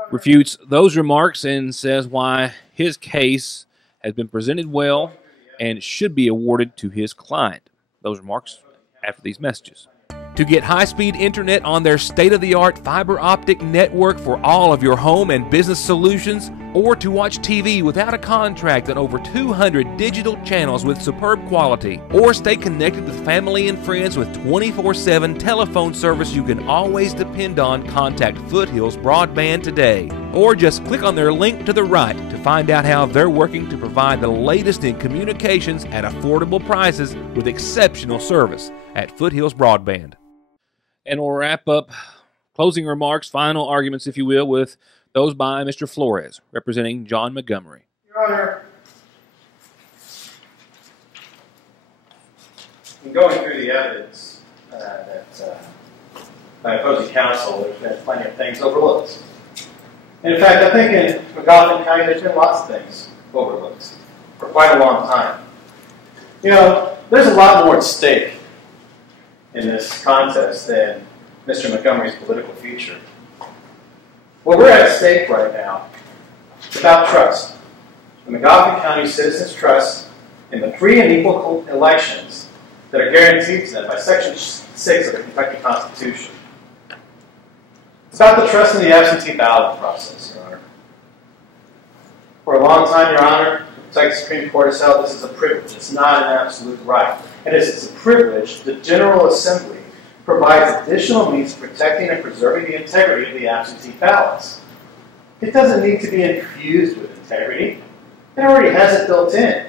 refutes those remarks and says why his case has been presented well and should be awarded to his client. Those remarks after these messages. To get high-speed internet on their state-of-the-art fiber optic network for all of your home and business solutions, or to watch TV without a contract on over 200 digital channels with superb quality, or stay connected with family and friends with 24/7 telephone service you can always depend on, contact Foothills Broadband today. Or just click on their link to the right to find out how they're working to provide the latest in communications at affordable prices with exceptional service at Foothills Broadband. And we'll wrap up closing remarks, final arguments, if you will, with those by Mr. Flores, representing John Montgomery. Your Honor, in going through the evidence by opposing counsel, there's been plenty of things overlooked. And in fact, I think in McGoffin County, there's been lots of things overlooked for quite a long time. You know, there's a lot more at stake in this contest than Mr. Montgomery's political future. What we're at stake right now is about trust. The McGoffin County citizens' trust in the free and equal elections that are guaranteed to them by Section 6 of the Kentucky Constitution. It's about the trust in the absentee ballot process, Your Honor. For a long time, Your Honor, the Kentucky Supreme Court has held this is a privilege. It's not an absolute right. And as it's a privilege, the General Assembly provides additional means of protecting and preserving the integrity of the absentee ballots. It doesn't need to be infused with integrity. It already has it built in.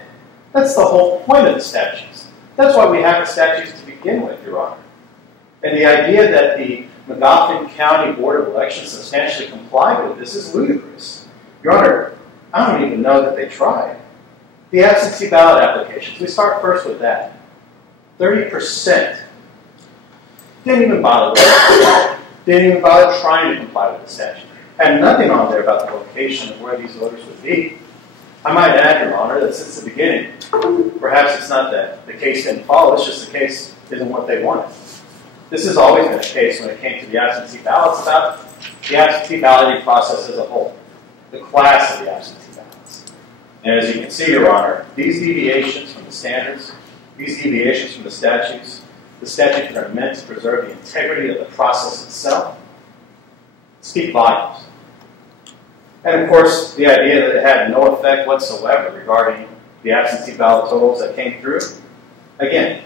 That's the whole point of the statutes. That's why we have the statutes to begin with, Your Honor. And the idea that the McGoffin County Board of Elections substantially complied with this is ludicrous. Your Honor, I don't even know that they tried. The absentee ballot applications, we start first with that. 30% didn't even bother with it. Didn't even bother trying to comply with the statute. Had nothing on there about the location of where these voters would be. I might add, Your Honor, that since the beginning, perhaps it's not that the case didn't follow, it's just the case isn't what they wanted. This has always been a case when it came to the absentee ballots about the absentee balloting process as a whole, the class of the absentee ballots. And as you can see, Your Honor, these deviations from the standards, these deviations from the statutes that are meant to preserve the integrity of the process itself, speak volumes. And of course, the idea that it had no effect whatsoever regarding the absentee ballot totals that came through, again,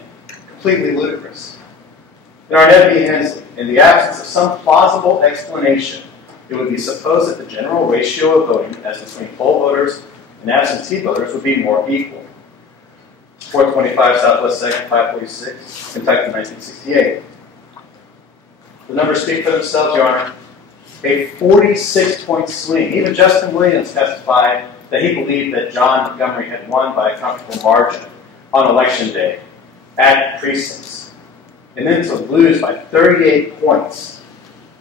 completely ludicrous. In Arnett v. Hensley, in the absence of some plausible explanation, it would be supposed that the general ratio of voting as between poll voters and absentee voters would be more equal. 425 Southwest 2nd, 546, Kentucky, 1968. The numbers speak for themselves, Your Honor. A 46-point swing. Even Justin Williams testified that he believed that John Montgomery had won by a comfortable margin on Election Day at precincts. And then to lose by 38 points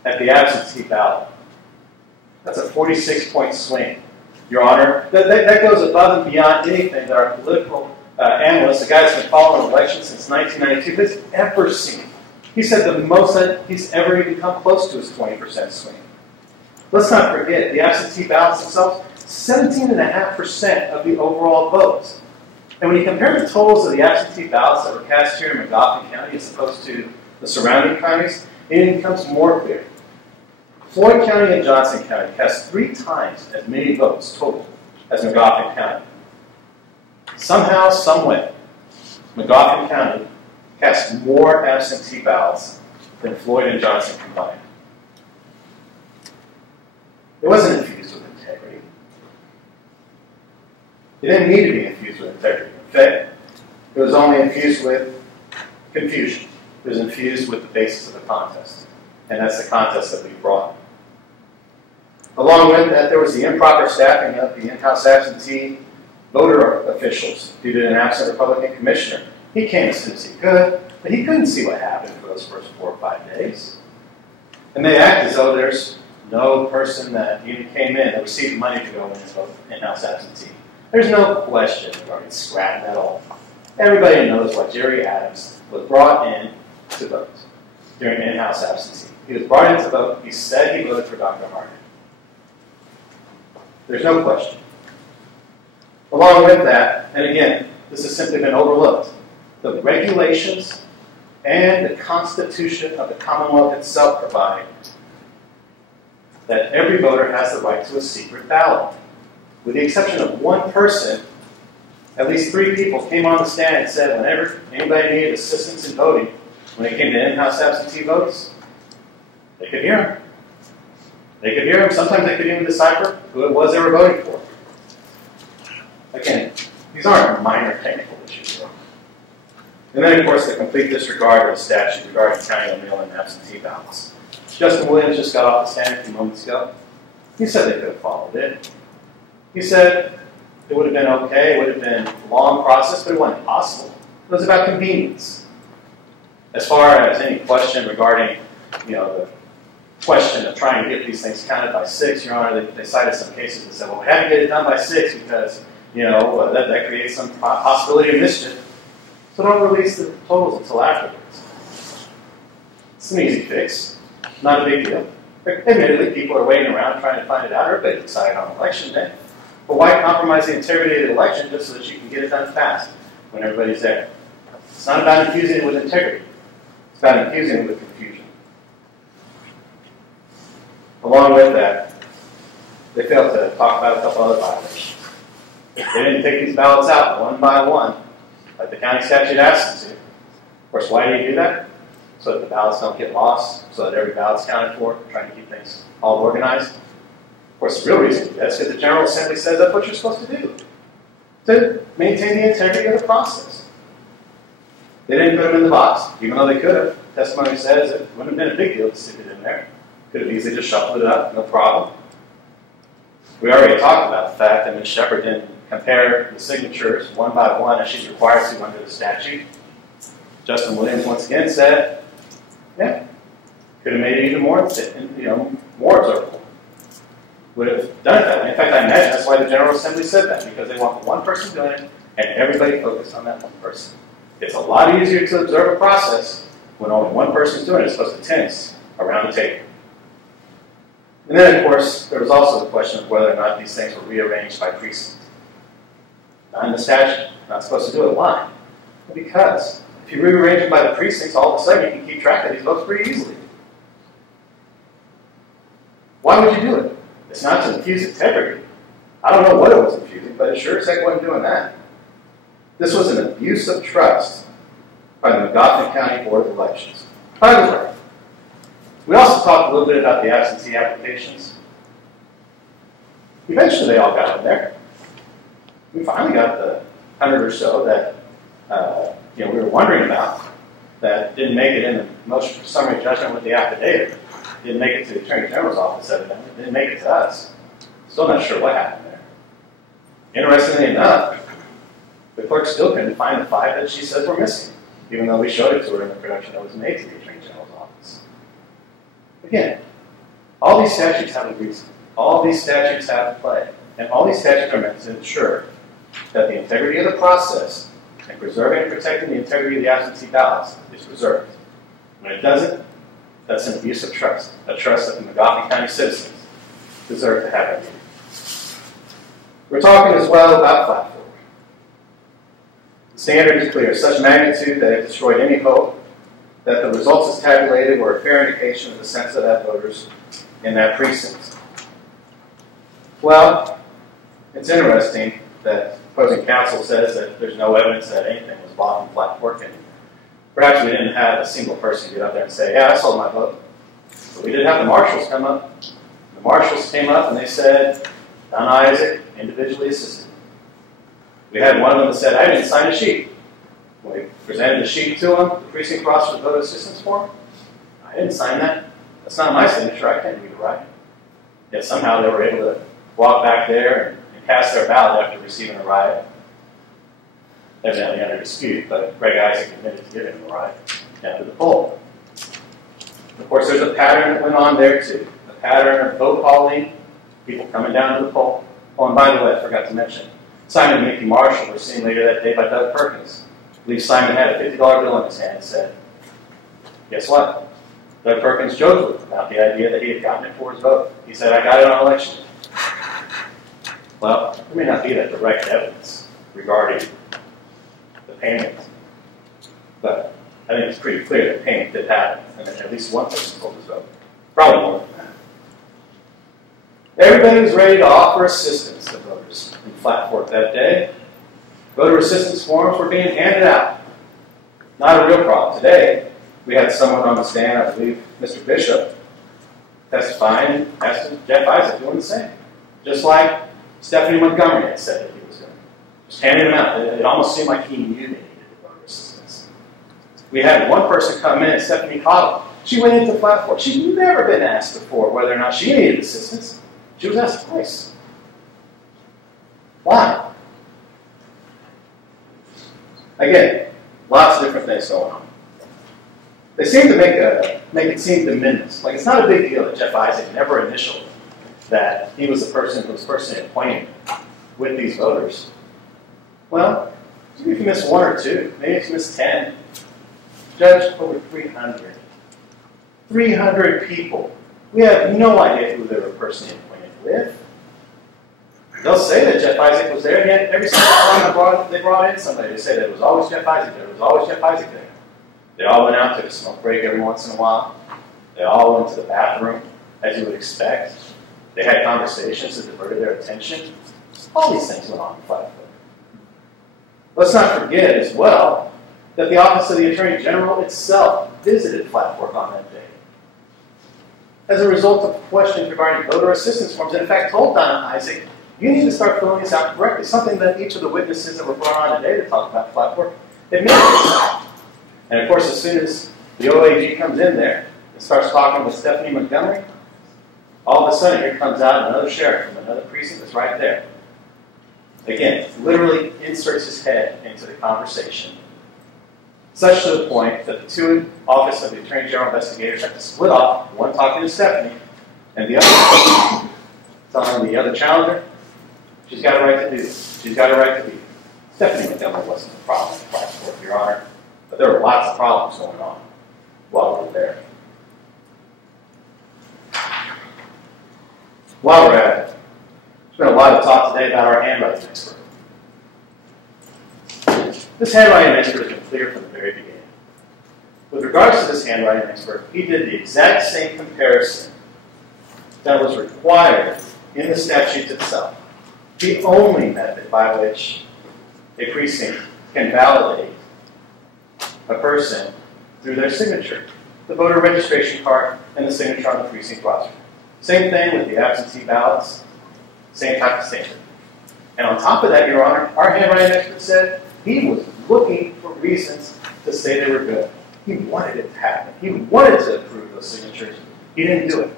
at the absentee ballot. That's a 46-point swing, Your Honor. That goes above and beyond anything that our political analyst, the guy that's been following elections since 1992, has ever seen. He said the most that he's ever even come close to is 20% swing. Let's not forget, the absentee ballots themselves, 17.5% of the overall votes. And when you compare the totals of the absentee ballots that were cast here in McGoffin County as opposed to the surrounding counties, it becomes more clear. Floyd County and Johnson County cast 3 times as many votes total as McGoffin County. Somehow, someway, McGoffin County cast more absentee ballots than Floyd and Johnson combined. It wasn't infused with integrity. It didn't need to be infused with integrity. In fact, it was only infused with confusion. It was infused with the basis of the contest. And that's the contest that we brought. Along with that, there was the improper staffing of the in-house absentee voter officials due to an absent Republican commissioner. He came as soon as he could, but he couldn't see what happened for those first 4 or 5 days. And they act as though there's no person that even came in that received money to go in as vote in-house absentee. There's no question regarding scrapping that all. Everybody knows why Jerry Adams was brought in to vote during in-house absentee. He was brought in to vote. He said he voted for Dr. Harding. There's no question. Along with that, and again, this has simply been overlooked, the regulations and the Constitution of the Commonwealth itself provide that every voter has the right to a secret ballot. With the exception of one person, at least 3 people came on the stand and said whenever anybody needed assistance in voting, when it came to in-house absentee votes, they could hear them. They could hear them. Sometimes they could even decipher who it was they were voting for. Again, these aren't minor technical issues. And then, of course, the complete disregard of the statute regarding counting the mail-in absentee ballots. Justin Williams just got off the stand a few moments ago. He said they could have followed it. He said it would have been okay, it would have been a long process, but it wasn't possible. It was about convenience. As far as any question regarding, the question of trying to get these things counted by 6, Your Honor, they cited some cases that said, well, we had to get it done by 6 because, that creates some possibility of mischief. So don't release the totals until afterwards. It's an easy fix. Not a big deal. Admittedly, people are waiting around trying to find it out. Everybody's excited on election day. But why compromise the integrity of the election just so that you can get it done fast when everybody's there? It's not about infusing it with integrity. It's about infusing it with confusion. Along with that, they failed to talk about a couple other violations. They didn't take these ballots out one by one, like the county statute asks them to. Of course, why do you do that? So that the ballots don't get lost, so that every ballot's counted for, trying to keep things all organized. Of course, the real reason to do that is because the General Assembly says that's what you're supposed to do, to maintain the integrity of the process. They didn't put them in the box, even though they could have. Testimony says it wouldn't have been a big deal to stick it in there. Could have easily just shuffled it up, no problem. We already talked about the fact that Ms. Shepard didn't compare the signatures one by one as she's required to under the statute. Justin Williams once again said, yeah, could have made it even more, more observable. Would have done it that way. In fact, I imagine that's why the General Assembly said that, because they want one person doing it and everybody focused on that one person. It's a lot easier to observe a process when only one person's doing it as opposed to 10 around the table. And then, of course, there was also the question of whether or not these things were rearranged by precinct. Not in the statute. Not supposed to do it. Why? Well, because if you rearrange it by the precincts, all of a sudden you can keep track of these votes pretty easily. Why would you do it? It's not to infuse integrity. I don't know what it was infusing, but it sure as heck wasn't doing that. This was an abuse of trust by the McGoffin County Board of Elections. By the way, we also talked a little bit about the absentee applications. Eventually they all got in there. We finally got the 100 or so that we were wondering about that didn't make it in the motion for summary judgment with the affidavit. Didn't make it to the Attorney General's office, evidently. Didn't make it to us. Still not sure what happened there. Interestingly enough, the clerk still couldn't find the 5 that she says were missing, even though we showed it to her in the production that was made to the Attorney General's office. Again, all these statutes have a reason. All these statutes have a play. And all these statutes are meant to ensure that the integrity of the process and preserving and protecting the integrity of the absentee ballots is preserved. When it doesn't, that's an abuse of trust, a trust that the McGoffin County citizens deserve to have a meeting. We're talking as well about Flat Fork. The standard is clear, such magnitude that it destroyed any hope that the results as tabulated were a fair indication of the sense of that voters in that precinct. Well, it's interesting that opposing counsel says that there's no evidence that anything was bought in Flat Fork, and perhaps we didn't have a single person get up there and say, yeah, I sold my vote. But we did have the marshals come up. The marshals came up and they said, Don Isaac, individually assisted. We had one of them that said, I didn't sign a sheet. When we presented the sheet to him, the precinct roster vote assistance form, I didn't sign that. That's not my signature. I can't read it right. Yet somehow they were able to walk back there and cast their ballot after receiving a riot. Evidently under dispute, but Greg Isaac admitted to giving him a riot down to the poll. Of course, there's a pattern that went on there too. A pattern of vote hauling, people coming down to the poll. Oh, and by the way, I forgot to mention, Simon and Mickey Marshall were seen later that day by Doug Perkins. I believe Simon had a $50 bill in his hand and said, guess what? Doug Perkins joked with him about the idea that he had gotten it for his vote. He said, I got it on election day. Well, there may not be that direct evidence regarding the payment, but I think it's pretty clear that payment did happen, and that at least one person sold his vote. Probably more than that. Everybody was ready to offer assistance to voters in Flat Fork that day. Voter assistance forms were being handed out. Not a real problem. Today, we had someone on the stand, I believe Mr. Bishop, testifying, asking Jeff Isaac doing the same. Just like Stephanie Montgomery had said that he was doing. Just handing them out. It almost seemed like he knew they needed the voter assistance. We had one person come in, Stephanie Cottle. She went into Flat Fork. She'd never been asked before whether or not she needed assistance. She was asked twice. Why? Again, lots of different things going on. They seem to make it seem de minimis. Like it's not a big deal that Jeff Isaac never initialed that he was the person who was personally acquainted with these voters. Well, maybe if you miss one or two, maybe if you miss 10, judge over 300. 300 people. We have no idea who they were personally acquainted with. They'll say that Jeff Isaac was there, and yet every single time they brought in somebody, they say that it was always Jeff Isaac there. It was always Jeff Isaac there. They all went out, took a smoke break every once in a while. They all went to the bathroom, as you would expect. They had conversations that diverted their attention. All these things went on in Flat Fork. Let's not forget as well that the Office of the Attorney General itself visited Flat Fork on that day as a result of questions regarding voter assistance forms, and in fact told Donna Isaac, you need to start filling these out correctly, something that each of the witnesses that were brought on today to talk about Flat Fork admitted. And of course, as soon as the OAG comes in there and starts talking with Stephanie Montgomery, all of a sudden here comes out another sheriff from another precinct that's right there. Again, literally inserts his head into the conversation, such to the point that the two Office of the Attorney General investigators have to split off, one talking to Stephanie, and the other telling the other challenger, she's got a right to do this. She's got a right to leave. Stephanie Montgomery wasn't the problem in Flat Fork, Your Honor, but there were lots of problems going on while we were there. While we're at it, there's been a lot of talk today about our handwriting expert. This handwriting expert has been clear from the very beginning. With regards to this handwriting expert, he did the exact same comparison that was required in the statute itself. The only method by which a precinct can validate a person through their signature, the voter registration card and the signature on the precinct roster. Same thing with the absentee ballots, same type of standard. And on top of that, Your Honor, our handwriting expert said he was looking for reasons to say they were good. He wanted it to happen. He wanted to approve those signatures. He didn't do it.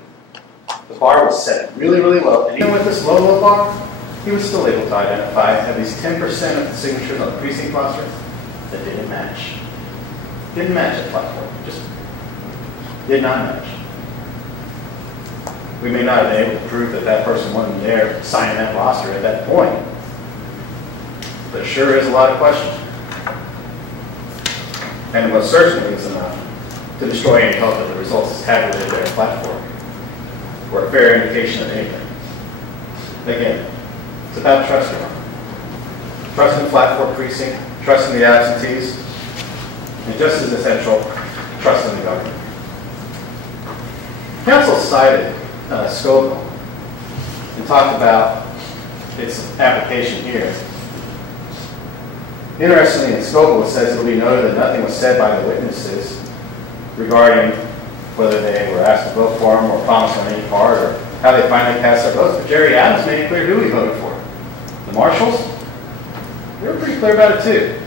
The bar was set really, really low. And even with this low, low bar, he was still able to identify at least 10% of the signatures on the precinct roster that didn't match. Didn't match at Flat Fork. Just did not match. We may not have been able to prove that that person wasn't there signing that roster at that point. But it sure is a lot of questions. And it most certainly is enough to destroy any hope that the results tabulated there at Flat Fork were a fair indication of anything. Again, it's about trust, Your Honor. Trust in Flat Fork Precinct, trust in the absentees, and just as essential, trust in the government. Council cited Scoville and talked about its application here. Interestingly, in Scoville, it says it will be noted that nothing was said by the witnesses regarding whether they were asked to vote for him or promised on any part or how they finally cast their votes. But Jerry Adams made it clear who he voted for. The Marshals, they were pretty clear about it too.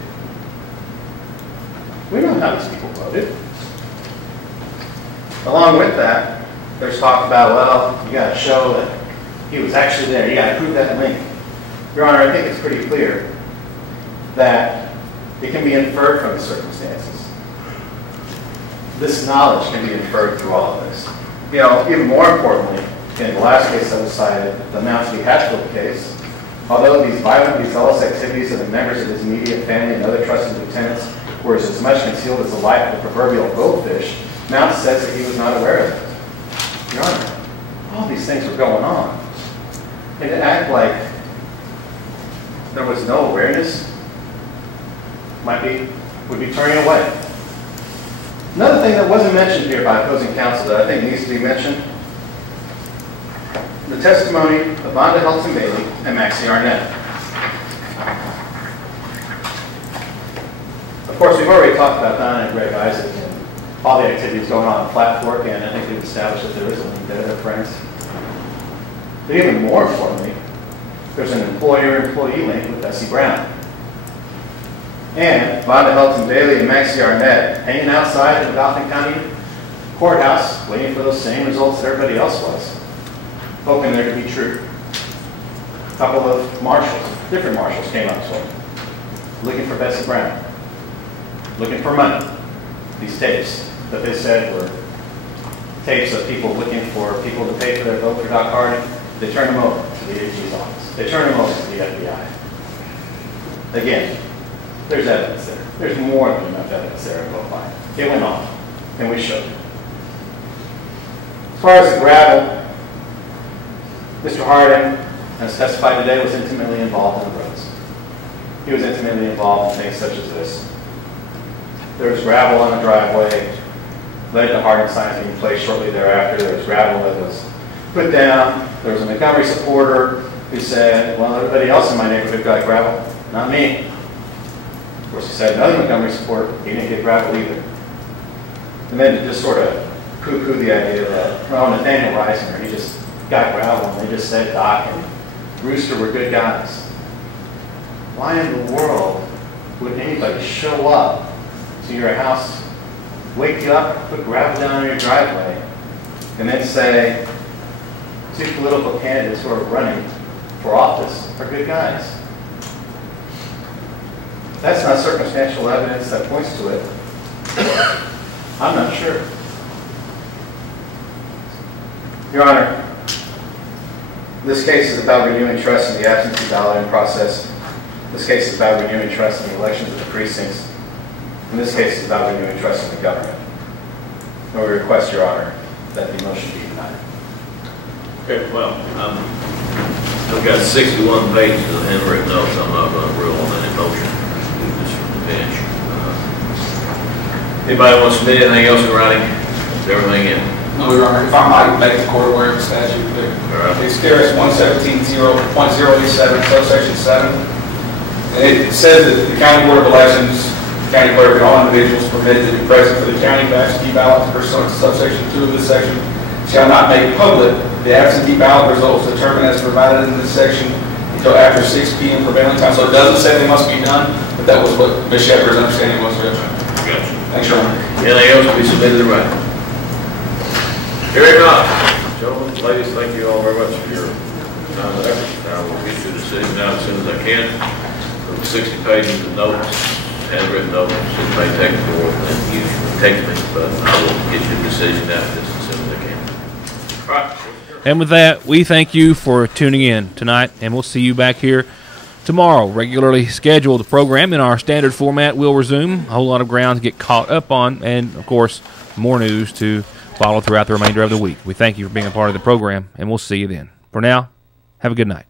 We know how these people voted. Along with that, there's talk about, well, you got to show that he was actually there. You got to prove that link. Your Honor, I think it's pretty clear that it can be inferred from the circumstances. This knowledge can be inferred through all of this. You know, even more importantly, in the last case that was cited, the Mount V. Hatfield case, although these violent, these zealous activities of the members of his immediate family and other trusted lieutenants were as much concealed as the life of the proverbial goldfish, Mount says that he was not aware of it. Your Honor, all these things were going on. And to act like there was no awareness would be turning away. Another thing that wasn't mentioned here by opposing counsel that I think needs to be mentioned, the testimony of Vonda Helton Bailey and Maxie Arnett. Of course, we've already talked about Donna and Greg Isaac and all the activities going on in Flat Fork, and I think we've established that there is a link there, they're friends. But even more importantly, there's an employer-employee link with Bessie Brown. And Vonda Helton Bailey and Maxie Arnett hanging outside the Dauphin County courthouse, waiting for those same results that everybody else was, hoping there to be true. A couple of marshals, different marshals, came up to them, looking for Bessie Brown, looking for money. These tapes that they said were tapes of people looking for people to pay for their vote for Doc Harding. They turned them over to the AG's office. They turned them over to the FBI. Again, there's evidence there. There's more than enough evidence there to go by. It went on, and we showed it. As far as the gravel, Mr. Harding, as testified today, was intimately involved in the roads. He was intimately involved in things such as this. There was gravel on the driveway, led to Harding signs being placed shortly thereafter. There was gravel that was put down. There was a Montgomery supporter who said, well, everybody else in my neighborhood got gravel, not me. Of course, he said another Montgomery supporter, he didn't get gravel either. And then to just sort of poo-poo the idea that, well, Nathaniel Reisinger, he just got gravel, and they just said Doc and Rooster were good guys. Why in the world would anybody show up to your house, wake you up, put gravel down in your driveway, and then say, two political candidates who are running for office are good guys? That's not circumstantial evidence that points to it. I'm not sure. Your Honor, this case is about renewing trust in the absentee balloting process. This case is about renewing trust in the elections of the precincts. And this case is about renewing trust in the government. And we request, Your Honor, that the motion be denied. Okay, well, I've got 61 pages of handwritten notes. I'm not going to rule on any motion. Do this from the bench. Anybody wants to submit anything else in writing? Is everything in? No, Your Honor, if I might make the court aware of the statute there. All right. It's KRS 117.0.087, subsection 7. And it says that the County Board of Elections, County Clerk, and all individuals permitted to be present for the counting of absentee ballots pursuant to subsection 2 of this section shall not make public the absentee ballot results determined as provided in this section until after 6 p.m. prevailing time. So it doesn't say they must be done, but that was what Ms. Shepard's understanding was. Gotcha. Thanks, Your Honor. Anything else to be submitted in writing? Hearing none. Gentlemen, ladies, thank you all very much for your time and effort. I will get your decision out as soon as I can. Those 60 pages of notes, handwritten notes, it may take more than usual text me, but I will get your decision out just as soon as I can. All right. And with that, we thank you for tuning in tonight, and we'll see you back here tomorrow. Regularly scheduled program in our standard format will resume. A whole lot of ground to get caught up on, and, of course, more news to follow throughout the remainder of the week. We thank you for being a part of the program, and we'll see you then. For now, Have a good night.